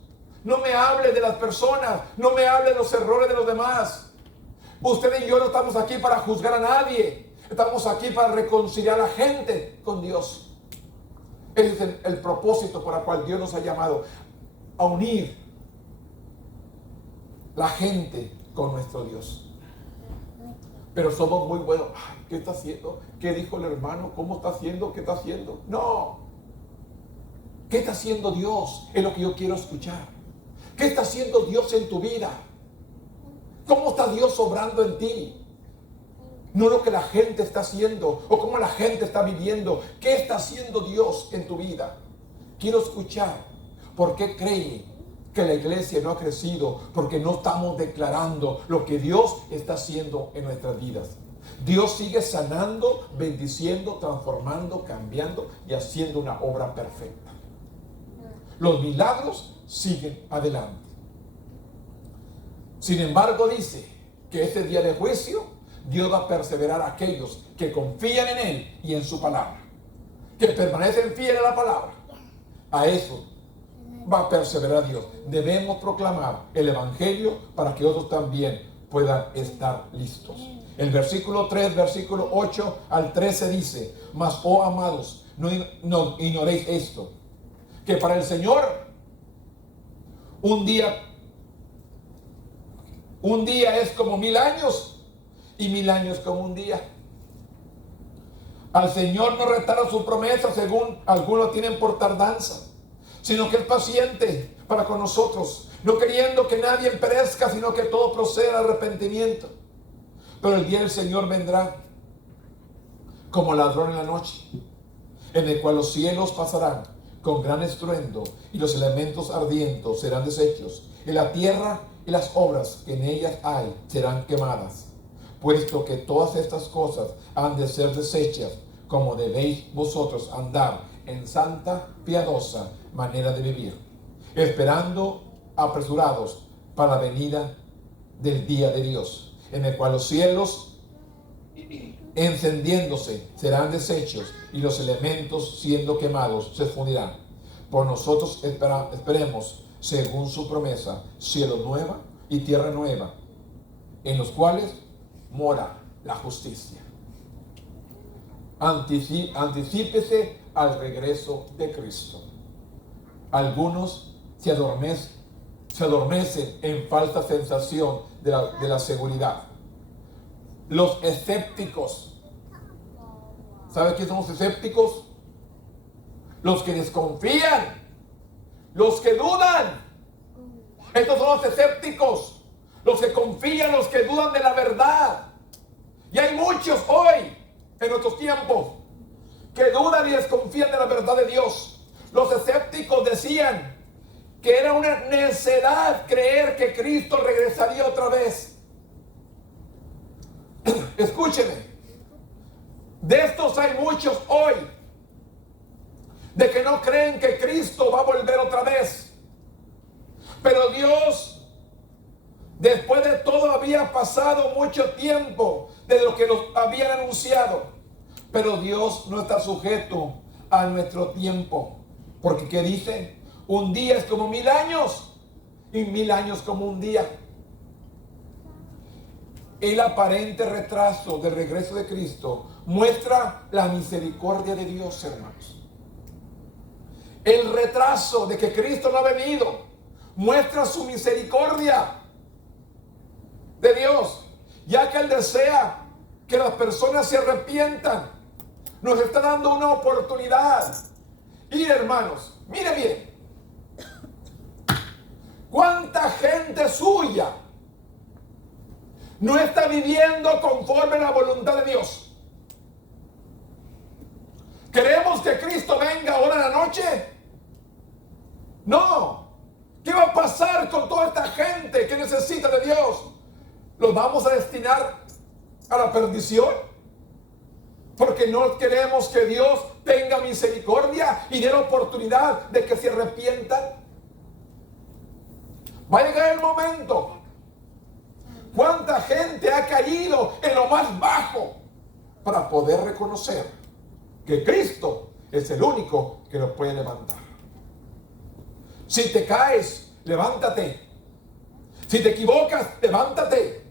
No me hable de las personas. No me hable de los errores de los demás. Usted y yo no estamos aquí para juzgar a nadie. Estamos aquí para reconciliar a la gente con Dios. Ese es el propósito por el cual Dios nos ha llamado. A unir la gente con nuestro Dios. Pero somos muy buenos. Ay, ¿qué está haciendo? ¿Qué dijo el hermano? ¿Cómo está haciendo? ¿Qué está haciendo? No. ¿Qué está haciendo Dios? Es lo que yo quiero escuchar. ¿Qué está haciendo Dios en tu vida? ¿Cómo está Dios obrando en ti? No lo que la gente está haciendo o cómo la gente está viviendo. ¿Qué está haciendo Dios en tu vida? Quiero escuchar. ¿Por qué cree que la iglesia no ha crecido? Porque no estamos declarando lo que Dios está haciendo en nuestras vidas. Dios sigue sanando, bendiciendo, transformando, cambiando y haciendo una obra perfecta. Los milagros siguen adelante. Sin embargo, dice que este día de juicio Dios va a perseverar a aquellos que confían en Él y en su palabra, que permanecen fieles a la palabra. A eso va a perseverar Dios. Debemos proclamar el evangelio para que otros también puedan estar listos. El versículo 3, versículo 8 al 13 dice: mas, oh amados, no ignoréis esto, que para el Señor un día es como 1000 años y 1000 años como un día. Al Señor no retarda su promesa, según algunos tienen por tardanza, sino que es paciente para con nosotros, no queriendo que nadie perezca, sino que todo proceda al arrepentimiento. Pero el día del Señor vendrá como ladrón en la noche, en el cual los cielos pasarán con gran estruendo, y los elementos ardientes serán deshechos, y la tierra y las obras que en ellas hay serán quemadas. Puesto que todas estas cosas han de ser deshechas, como debéis vosotros andar en santa, piadosa manera de vivir, esperando apresurados para la venida del día de Dios, en el cual los cielos encendiéndose serán deshechos y los elementos siendo quemados se fundirán. Por nosotros esperemos, según su promesa, cielo nueva y tierra nueva, en los cuales mora la justicia. Anticípese al regreso de Cristo. Algunos se adormecen en falsa sensación de la seguridad. Los escépticos ¿Sabes qué son los escépticos? Los que desconfían, los que dudan. Estos son los escépticos, los que confían, los que dudan de la verdad. Y hay muchos hoy, en nuestros tiempos, que dudan y desconfían de la verdad de Dios. Los escépticos decían que era una necedad creer que Cristo regresaría otra vez. Escúcheme, de estos hay muchos hoy, de que no creen que Cristo va a volver otra vez. Pero Dios, después de todo, había pasado mucho tiempo de lo que nos habían anunciado. Pero Dios no está sujeto a nuestro tiempo. Porque ¿qué dice? Un día es como 1000 años y 1000 años como un día. El aparente retraso del regreso de Cristo muestra la misericordia de Dios, hermanos. El retraso de que Cristo no ha venido muestra su misericordia de Dios, ya que Él desea que las personas se arrepientan. Nos está dando una oportunidad. Y hermanos, mire bien, cuánta gente suya no está viviendo conforme a la voluntad de Dios. ¿Queremos que Cristo venga ahora en la noche? No. ¿Qué va a pasar con toda esta gente que necesita de Dios? ¿Los vamos a destinar a la perdición? Porque no queremos que Dios tenga misericordia y dé la oportunidad de que se arrepientan. Va a llegar el momento. ¿Cuánta gente ha caído en lo más bajo para poder reconocer que Cristo es el único que lo puede levantar? Si te caes, levántate. Si te equivocas, levántate.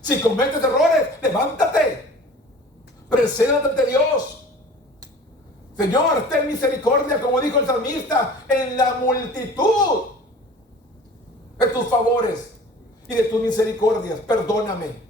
Si cometes errores, levántate. Preséntate ante Dios. Señor, ten misericordia, como dijo el salmista, en la multitud de tus favores y de tus misericordias. Perdóname.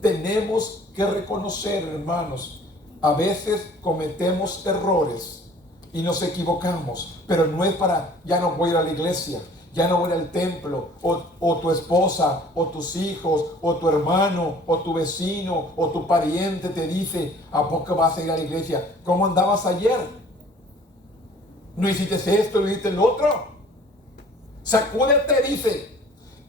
Tenemos que reconocer, hermanos, a veces cometemos errores y nos equivocamos, pero no es para, ya no voy a ir a la iglesia, ya no voy al templo, o tu esposa, o tus hijos, o tu hermano, o tu vecino, o tu pariente te dice, ¿a poco vas a ir a la iglesia? ¿Cómo andabas ayer? ¿No hiciste esto, no hiciste lo otro? Sacúdete, dice,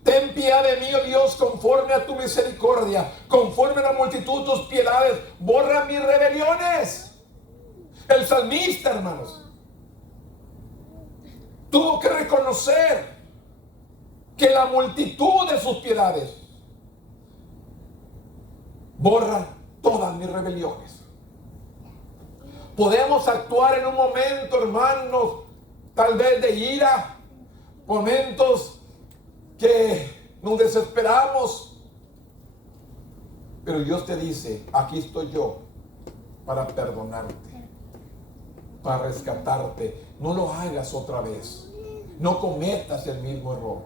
ten piedad de mí, oh Dios, conforme a tu misericordia, conforme a la multitud de tus piedades, borra mis rebeliones. El salmista, hermanos, tuvo que reconocer que la multitud de sus piedades borra todas mis rebeliones. Podemos actuar en un momento, hermanos, tal vez de ira, momentos que nos desesperamos, pero Dios te dice, aquí estoy yo para perdonarte, para rescatarte. No lo hagas otra vez. No cometas el mismo error.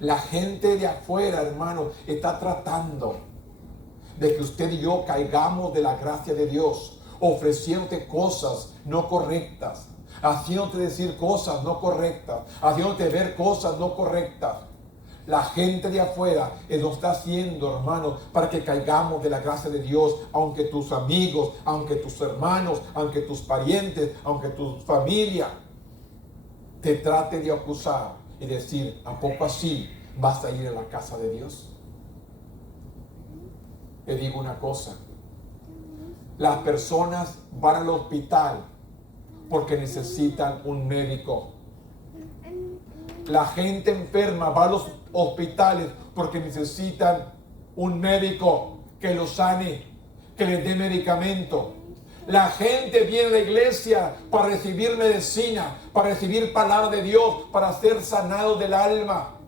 La gente de afuera, hermano, está tratando de que usted y yo caigamos de la gracia de Dios, ofreciéndote cosas no correctas, haciéndote decir cosas no correctas, haciéndote ver cosas no correctas. La gente de afuera lo está haciendo, hermano, para que caigamos de la gracia de Dios, aunque tus amigos, aunque tus hermanos, aunque tus parientes, aunque tu familia te trate de acusar y decir, ¿a poco así vas a ir a la casa de Dios? Te digo una cosa, las personas van al hospital porque necesitan un médico. La gente enferma va a los hospitales porque necesitan un médico que los sane, que les dé medicamento. La gente viene a la iglesia para recibir medicina, para recibir palabra de Dios, para ser sanados del alma.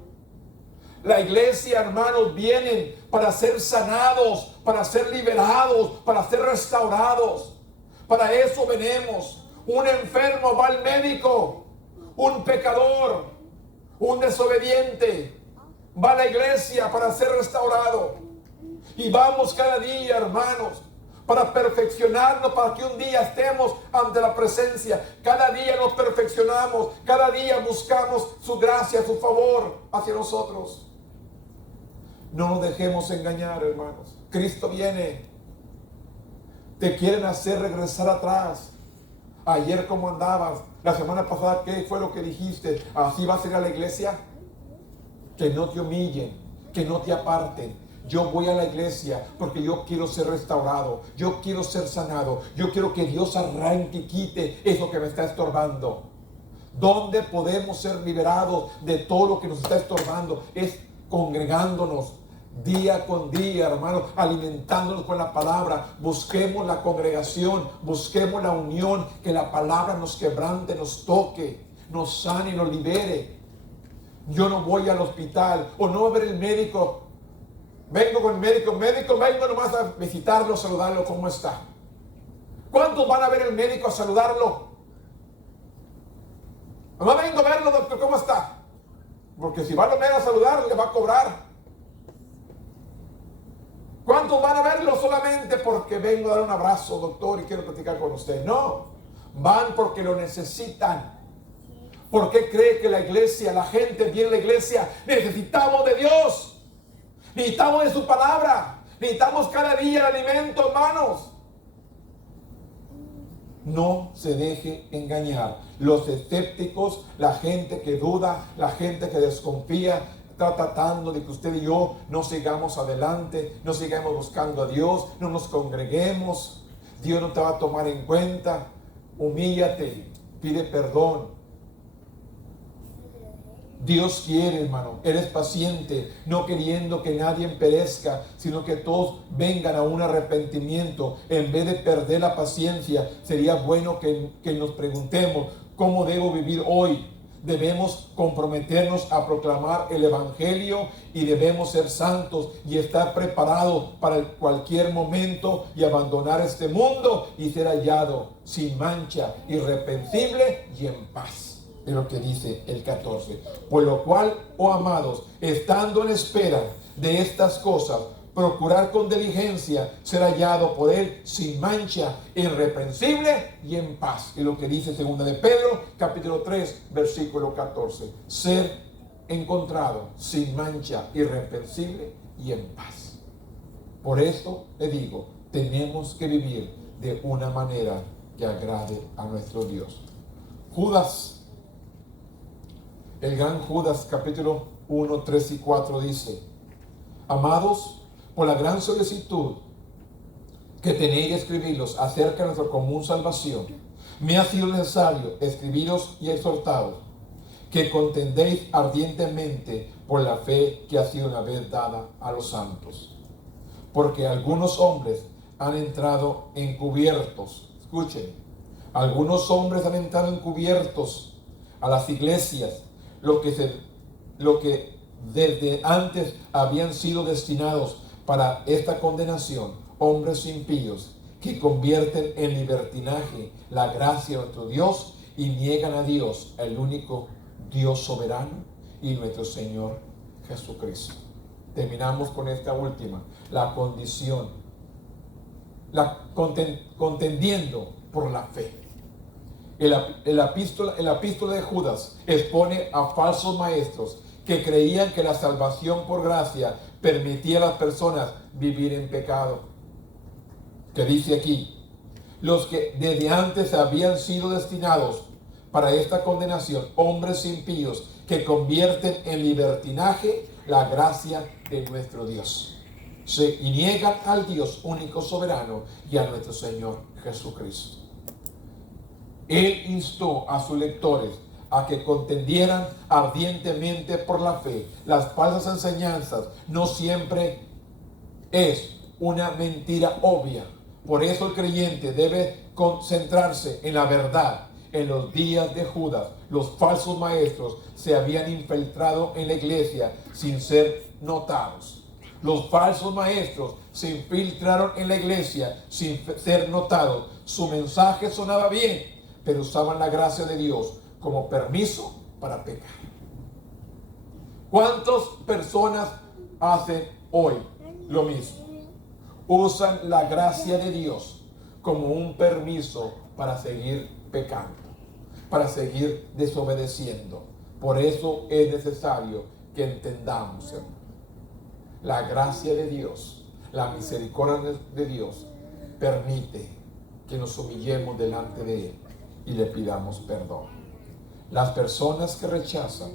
La iglesia, hermanos, vienen para ser sanados, para ser liberados, para ser restaurados. Para eso venimos. Un enfermo va al médico, un pecador, un desobediente va a la iglesia para ser restaurado. Y vamos cada día, hermanos, para perfeccionarnos, para que un día estemos ante la presencia. Cada día nos perfeccionamos, cada día buscamos su gracia, su favor hacia nosotros. No nos dejemos engañar, hermanos. Cristo viene. Te quieren hacer regresar atrás. Ayer cómo andabas, la semana pasada qué fue lo que dijiste, así vas a ir a la iglesia. Que no te humillen, que no te aparten. Yo voy a la iglesia porque yo quiero ser restaurado, yo quiero ser sanado, yo quiero que Dios arranque y quite eso que me está estorbando. ¿Dónde podemos ser liberados de todo lo que nos está estorbando? Es congregándonos día con día, hermanos, alimentándonos con la palabra. Busquemos la congregación, busquemos la unión, que la palabra nos quebrante, nos toque, nos sane y nos libere. Yo no voy al hospital o no a ver el médico. Vengo con el médico, vengo nomás a visitarlo, saludarlo, ¿cómo está? ¿Cuántos van a ver el médico a saludarlo? No vengo a verlo, doctor, ¿cómo está? Porque si van a ver a saludar, le va a cobrar. ¿Cuántos van a verlo solamente porque vengo a dar un abrazo, doctor, y quiero platicar con usted? No, van porque lo necesitan. ¿Por qué cree que la iglesia, la gente viene a la iglesia? Necesitamos de Dios. Necesitamos de su palabra. Necesitamos cada día el alimento, hermanos. No se deje engañar. Los escépticos, la gente que duda, la gente que desconfía, está tratando de que usted y yo no sigamos adelante, no sigamos buscando a Dios, no nos congreguemos. Dios no te va a tomar en cuenta. Humíllate, pide perdón. Dios quiere, hermano, eres paciente, no queriendo que nadie perezca, sino que todos vengan a un arrepentimiento. En vez de perder la paciencia, sería bueno que nos preguntemos, ¿cómo debo vivir hoy? Debemos comprometernos a proclamar el Evangelio y debemos ser santos y estar preparados para cualquier momento y abandonar este mundo y ser hallado sin mancha, irreprensible y en paz. Es lo que dice el 14. Por lo cual, oh amados, estando en espera de estas cosas, procurar con diligencia ser hallado por Él sin mancha, irreprensible y en paz. Es lo que dice 2 de Pedro, capítulo 3, versículo 14. Ser encontrado sin mancha, irreprensible y en paz. Por esto le digo, tenemos que vivir de una manera que agrade a nuestro Dios. Judas, el gran Judas, capítulo 1, 3 y 4 dice: amados, por la gran solicitud que tenéis de escribirlos acerca de nuestra común salvación, me ha sido necesario escribiros y exhortaros que contendéis ardientemente por la fe que ha sido una vez dada a los santos. Porque algunos hombres han entrado encubiertos, escuchen, algunos hombres han entrado encubiertos a las iglesias, lo que desde antes habían sido destinados para esta condenación, hombres impíos que convierten en libertinaje la gracia de nuestro Dios y niegan a Dios, el único Dios soberano y nuestro Señor Jesucristo. Terminamos con esta última, la condición, contendiendo por la fe. El epístola de Judas expone a falsos maestros que creían que la salvación por gracia permitía a las personas vivir en pecado. Que dice aquí, los que desde antes habían sido destinados para esta condenación, hombres impíos que convierten en libertinaje la gracia de nuestro Dios. Y niegan al Dios único soberano y a nuestro Señor Jesucristo. Él instó a sus lectores a que contendieran ardientemente por la fe. Las falsas enseñanzas no siempre es una mentira obvia. Por eso el creyente debe concentrarse en la verdad. En los días de Judas, los falsos maestros se habían infiltrado en la iglesia sin ser notados. Los falsos maestros se infiltraron en la iglesia sin ser notados. Su mensaje sonaba bien, pero usaban la gracia de Dios como permiso para pecar. ¿Cuántas personas hacen hoy lo mismo? usan la gracia de Dios como un permiso para seguir pecando, para seguir desobedeciendo. Por eso es necesario que entendamos, hermano, la gracia de Dios, la misericordia de Dios permite que nos humillemos delante de Él y le pidamos perdón. Las personas que rechazan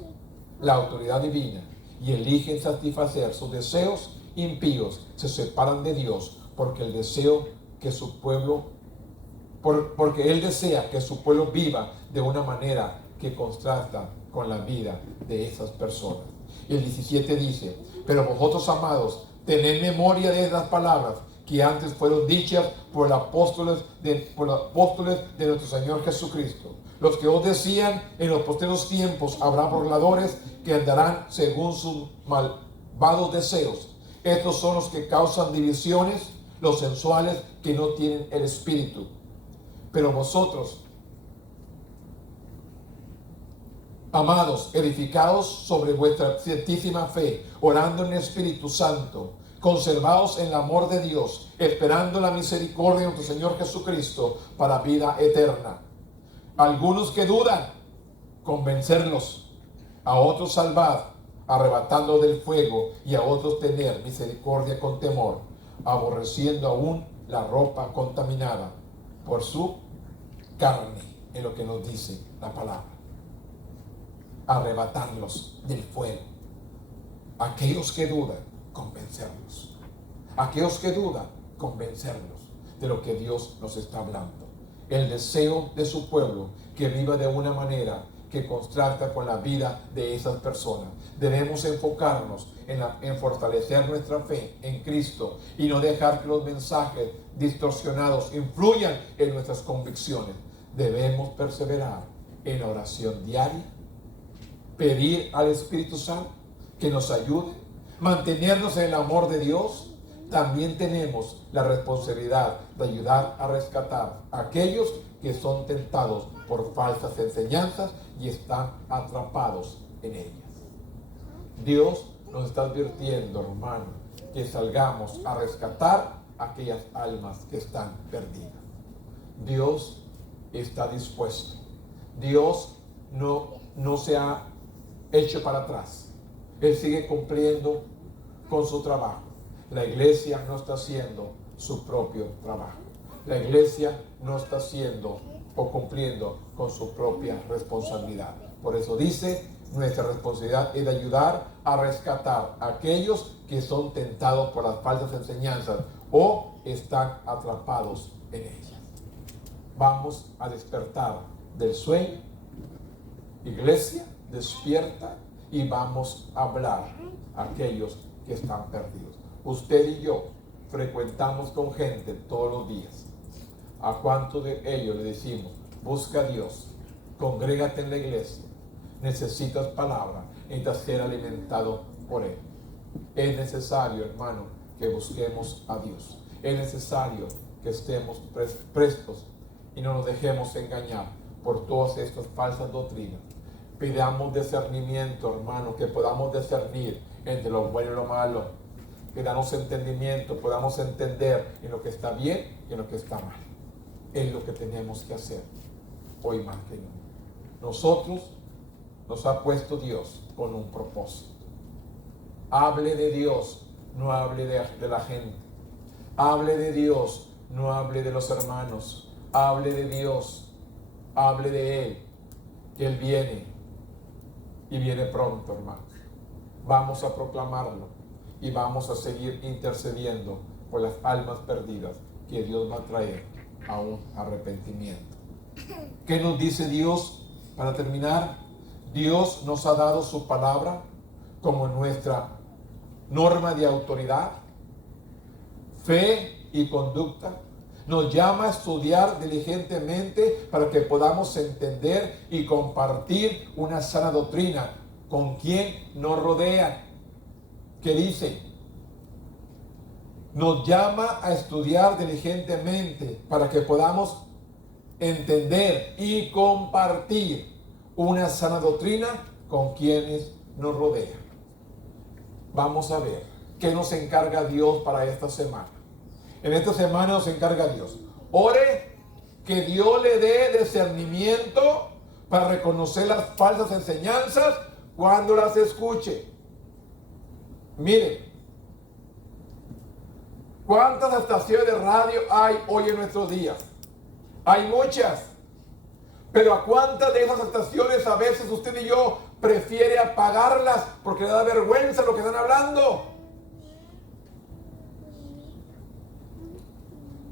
la autoridad divina y eligen satisfacer sus deseos impíos se separan de Dios porque Él desea que su pueblo viva de una manera que contrasta con la vida de esas personas. Y el 17 dice: pero vosotros, amados, tened memoria de las palabras que antes fueron dichas por los apóstoles de nuestro Señor Jesucristo, los que os decían: en los postreros tiempos habrá burladores que andarán según sus malvados deseos. Estos son los que causan divisiones, los sensuales que no tienen el Espíritu. Pero vosotros, amados, edificados sobre vuestra santísima fe, orando en el Espíritu Santo, conservados en el amor de Dios, esperando la misericordia de nuestro Señor Jesucristo para vida eterna. Algunos que dudan, convencerlos; a otros salvad, arrebatando del fuego; y a otros tener misericordia con temor, aborreciendo aún la ropa contaminada por su carne, en lo que nos dice la palabra. Arrebatarlos del fuego. Aquellos que dudan, convencerlos. Aquellos que dudan, convencerlos de lo que Dios nos está hablando. El deseo de su pueblo que viva de una manera que contrasta con la vida de esas personas. Debemos enfocarnos en fortalecer nuestra fe en Cristo y no dejar que los mensajes distorsionados influyan en nuestras convicciones. Debemos perseverar en la oración diaria, pedir al Espíritu Santo que nos ayude, mantenernos en el amor de Dios. También tenemos la responsabilidad de ayudar a rescatar a aquellos que son tentados por falsas enseñanzas y están atrapados en ellas. Dios nos está advirtiendo, hermano, que salgamos a rescatar aquellas almas que están perdidas. Dios está dispuesto. Dios no se ha hecho para atrás. Él sigue cumpliendo con su trabajo. La iglesia no está haciendo su propio trabajo. La iglesia no está haciendo o cumpliendo con su propia responsabilidad. Por eso dice, nuestra responsabilidad es de ayudar a rescatar a aquellos que son tentados por las falsas enseñanzas o están atrapados en ellas. Vamos a despertar del sueño. Iglesia, despierta y vamos a hablar a aquellos que están perdidos. Usted y yo frecuentamos con gente todos los días. ¿A cuántos de ellos le decimos: busca a Dios, congrégate en la iglesia, necesitas palabra, necesitas ser alimentado por Él? Es necesario, hermano, que busquemos a Dios. Es necesario que estemos prestos y no nos dejemos engañar por todas estas falsas doctrinas. Pidamos discernimiento, hermano, que podamos discernir entre lo bueno y lo malo. Que damos entendimiento, podamos entender en lo que está bien y en lo que está mal. Es lo que tenemos que hacer hoy más que nunca. Nosotros nos ha puesto Dios con un propósito. Hable de Dios, no hable de la gente. Hable de Dios, no hable de los hermanos. Hable de Dios, hable de Él, que Él viene y viene pronto, hermanos. Vamos a proclamarlo y vamos a seguir intercediendo por las almas perdidas que Dios va a traer a un arrepentimiento. ¿Qué nos dice Dios para terminar? Dios nos ha dado su palabra como nuestra norma de autoridad, fe y conducta. Nos llama a estudiar diligentemente para que podamos entender y compartir una sana doctrina con quien nos rodea. ¿Qué dice? Nos llama a estudiar diligentemente para que podamos entender y compartir una sana doctrina con quienes nos rodean. Vamos a ver qué nos encarga Dios para esta semana. En esta semana nos encarga Dios. Ore que Dios le dé discernimiento para reconocer las falsas enseñanzas cuando las escuche. Miren, ¿cuántas estaciones de radio hay hoy en nuestros días? Hay muchas. Pero ¿a cuántas de esas estaciones a veces usted y yo prefiere apagarlas porque le da vergüenza lo que están hablando?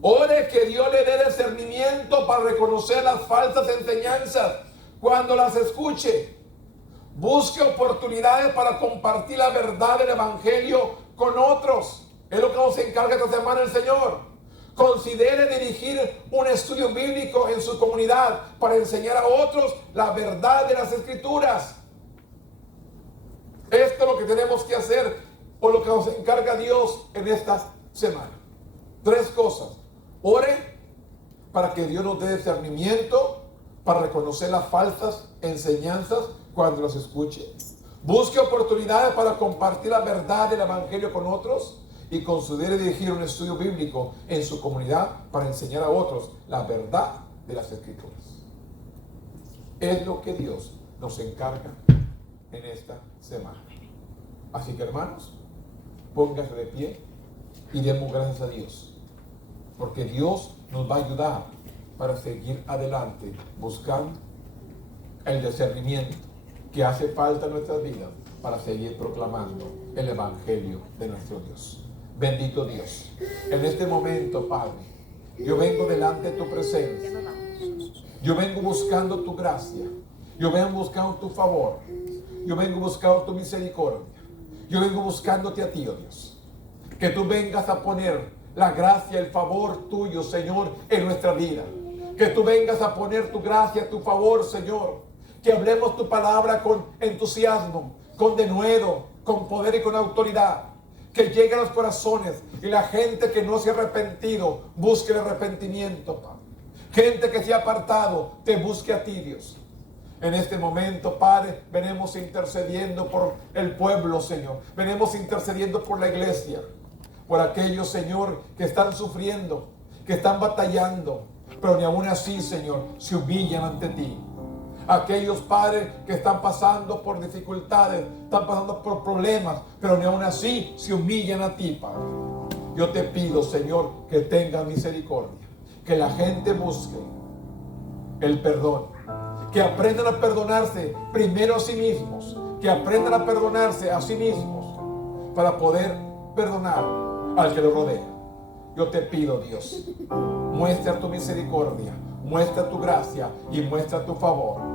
Ore que Dios le dé discernimiento para reconocer las falsas enseñanzas cuando las escuche. Busque oportunidades para compartir la verdad del Evangelio con otros. Es lo que nos encarga esta semana el Señor. Considere dirigir un estudio bíblico en su comunidad para enseñar a otros la verdad de las Escrituras. Esto es lo que tenemos que hacer, o lo que nos encarga Dios en esta semana. 3 cosas. Ore para que Dios nos dé discernimiento para reconocer las falsas enseñanzas cuando las escuche. Busque oportunidades para compartir la verdad del Evangelio con otros. Y considere dirigir un estudio bíblico en su comunidad para enseñar a otros la verdad de las Escrituras. Es lo que Dios nos encarga en esta semana. Así que, hermanos, pónganse de pie y demos gracias a Dios, porque Dios nos va a ayudar para seguir adelante buscando el discernimiento que hace falta en nuestras vidas para seguir proclamando el Evangelio de nuestro Dios. Bendito Dios, en este momento, Padre, yo vengo delante de tu presencia. Yo vengo buscando tu gracia. Yo vengo buscando tu favor. Yo vengo buscando tu misericordia. Yo vengo buscándote a ti, oh Dios. Que tú vengas a poner la gracia, el favor tuyo, Señor, en nuestra vida. Que tú vengas a poner tu gracia, tu favor, Señor. Que hablemos tu palabra con entusiasmo, con denuedo, con poder y con autoridad. Que llegue a los corazones y la gente que no se ha arrepentido busque el arrepentimiento, Padre. Gente que se ha apartado te busque a ti, Dios. En este momento, Padre, venimos intercediendo por el pueblo, Señor. Venimos intercediendo por la iglesia, por aquellos, Señor, que están sufriendo, que están batallando, pero ni aún así, Señor, se humillan ante ti. Aquellos, padres, que están pasando por dificultades, están pasando por problemas, pero ni aún así se humillan a ti, Padre. Yo te pido, Señor, que tengas misericordia, que la gente busque el perdón, que aprendan a perdonarse primero a sí mismos, que aprendan a perdonarse a sí mismos para poder perdonar al que lo rodea. Yo te pido, Dios, muestra tu misericordia, muestra tu gracia y muestra tu favor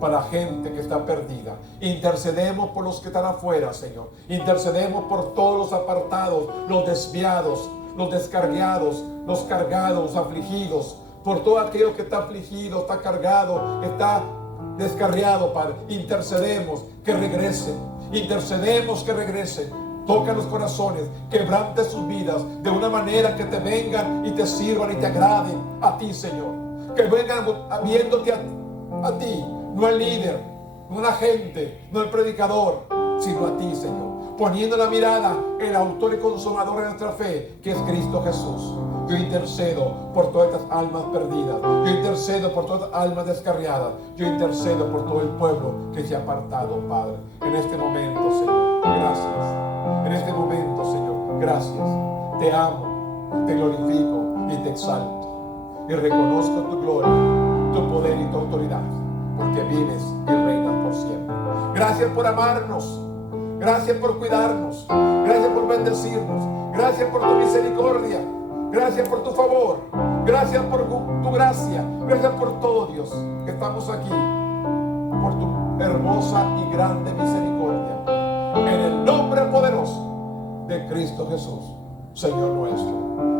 para la gente que está perdida. Intercedemos por los que están afuera, Señor. Intercedemos por todos los apartados, los desviados, los descarriados, los cargados, los afligidos, por todo aquello que está afligido, está cargado, está descarriado, Padre. Intercedemos que regresen. Intercedemos que regresen. Toca los corazones, quebrante sus vidas de una manera que te vengan y te sirvan y te agraden a ti, Señor. Que vengan viéndote a ti, no al líder, no al agente, no al predicador, sino a ti, Señor. Poniendo la mirada en el autor y consumador de nuestra fe, que es Cristo Jesús. Yo intercedo por todas estas almas perdidas. Yo intercedo por todas estas almas descarriadas. Yo intercedo por todo el pueblo que se ha apartado, Padre. En este momento, Señor, gracias. En este momento, Señor, gracias. Te amo, te glorifico y te exalto. Y reconozco tu gloria, tu poder y tu autoridad, porque vives y reinas por siempre. Gracias por amarnos. Gracias por cuidarnos. Gracias por bendecirnos. Gracias por tu misericordia. Gracias por tu favor. Gracias por tu gracia. Gracias por todo, Dios, que estamos aquí. Por tu hermosa y grande misericordia. En el nombre poderoso de Cristo Jesús, Señor nuestro.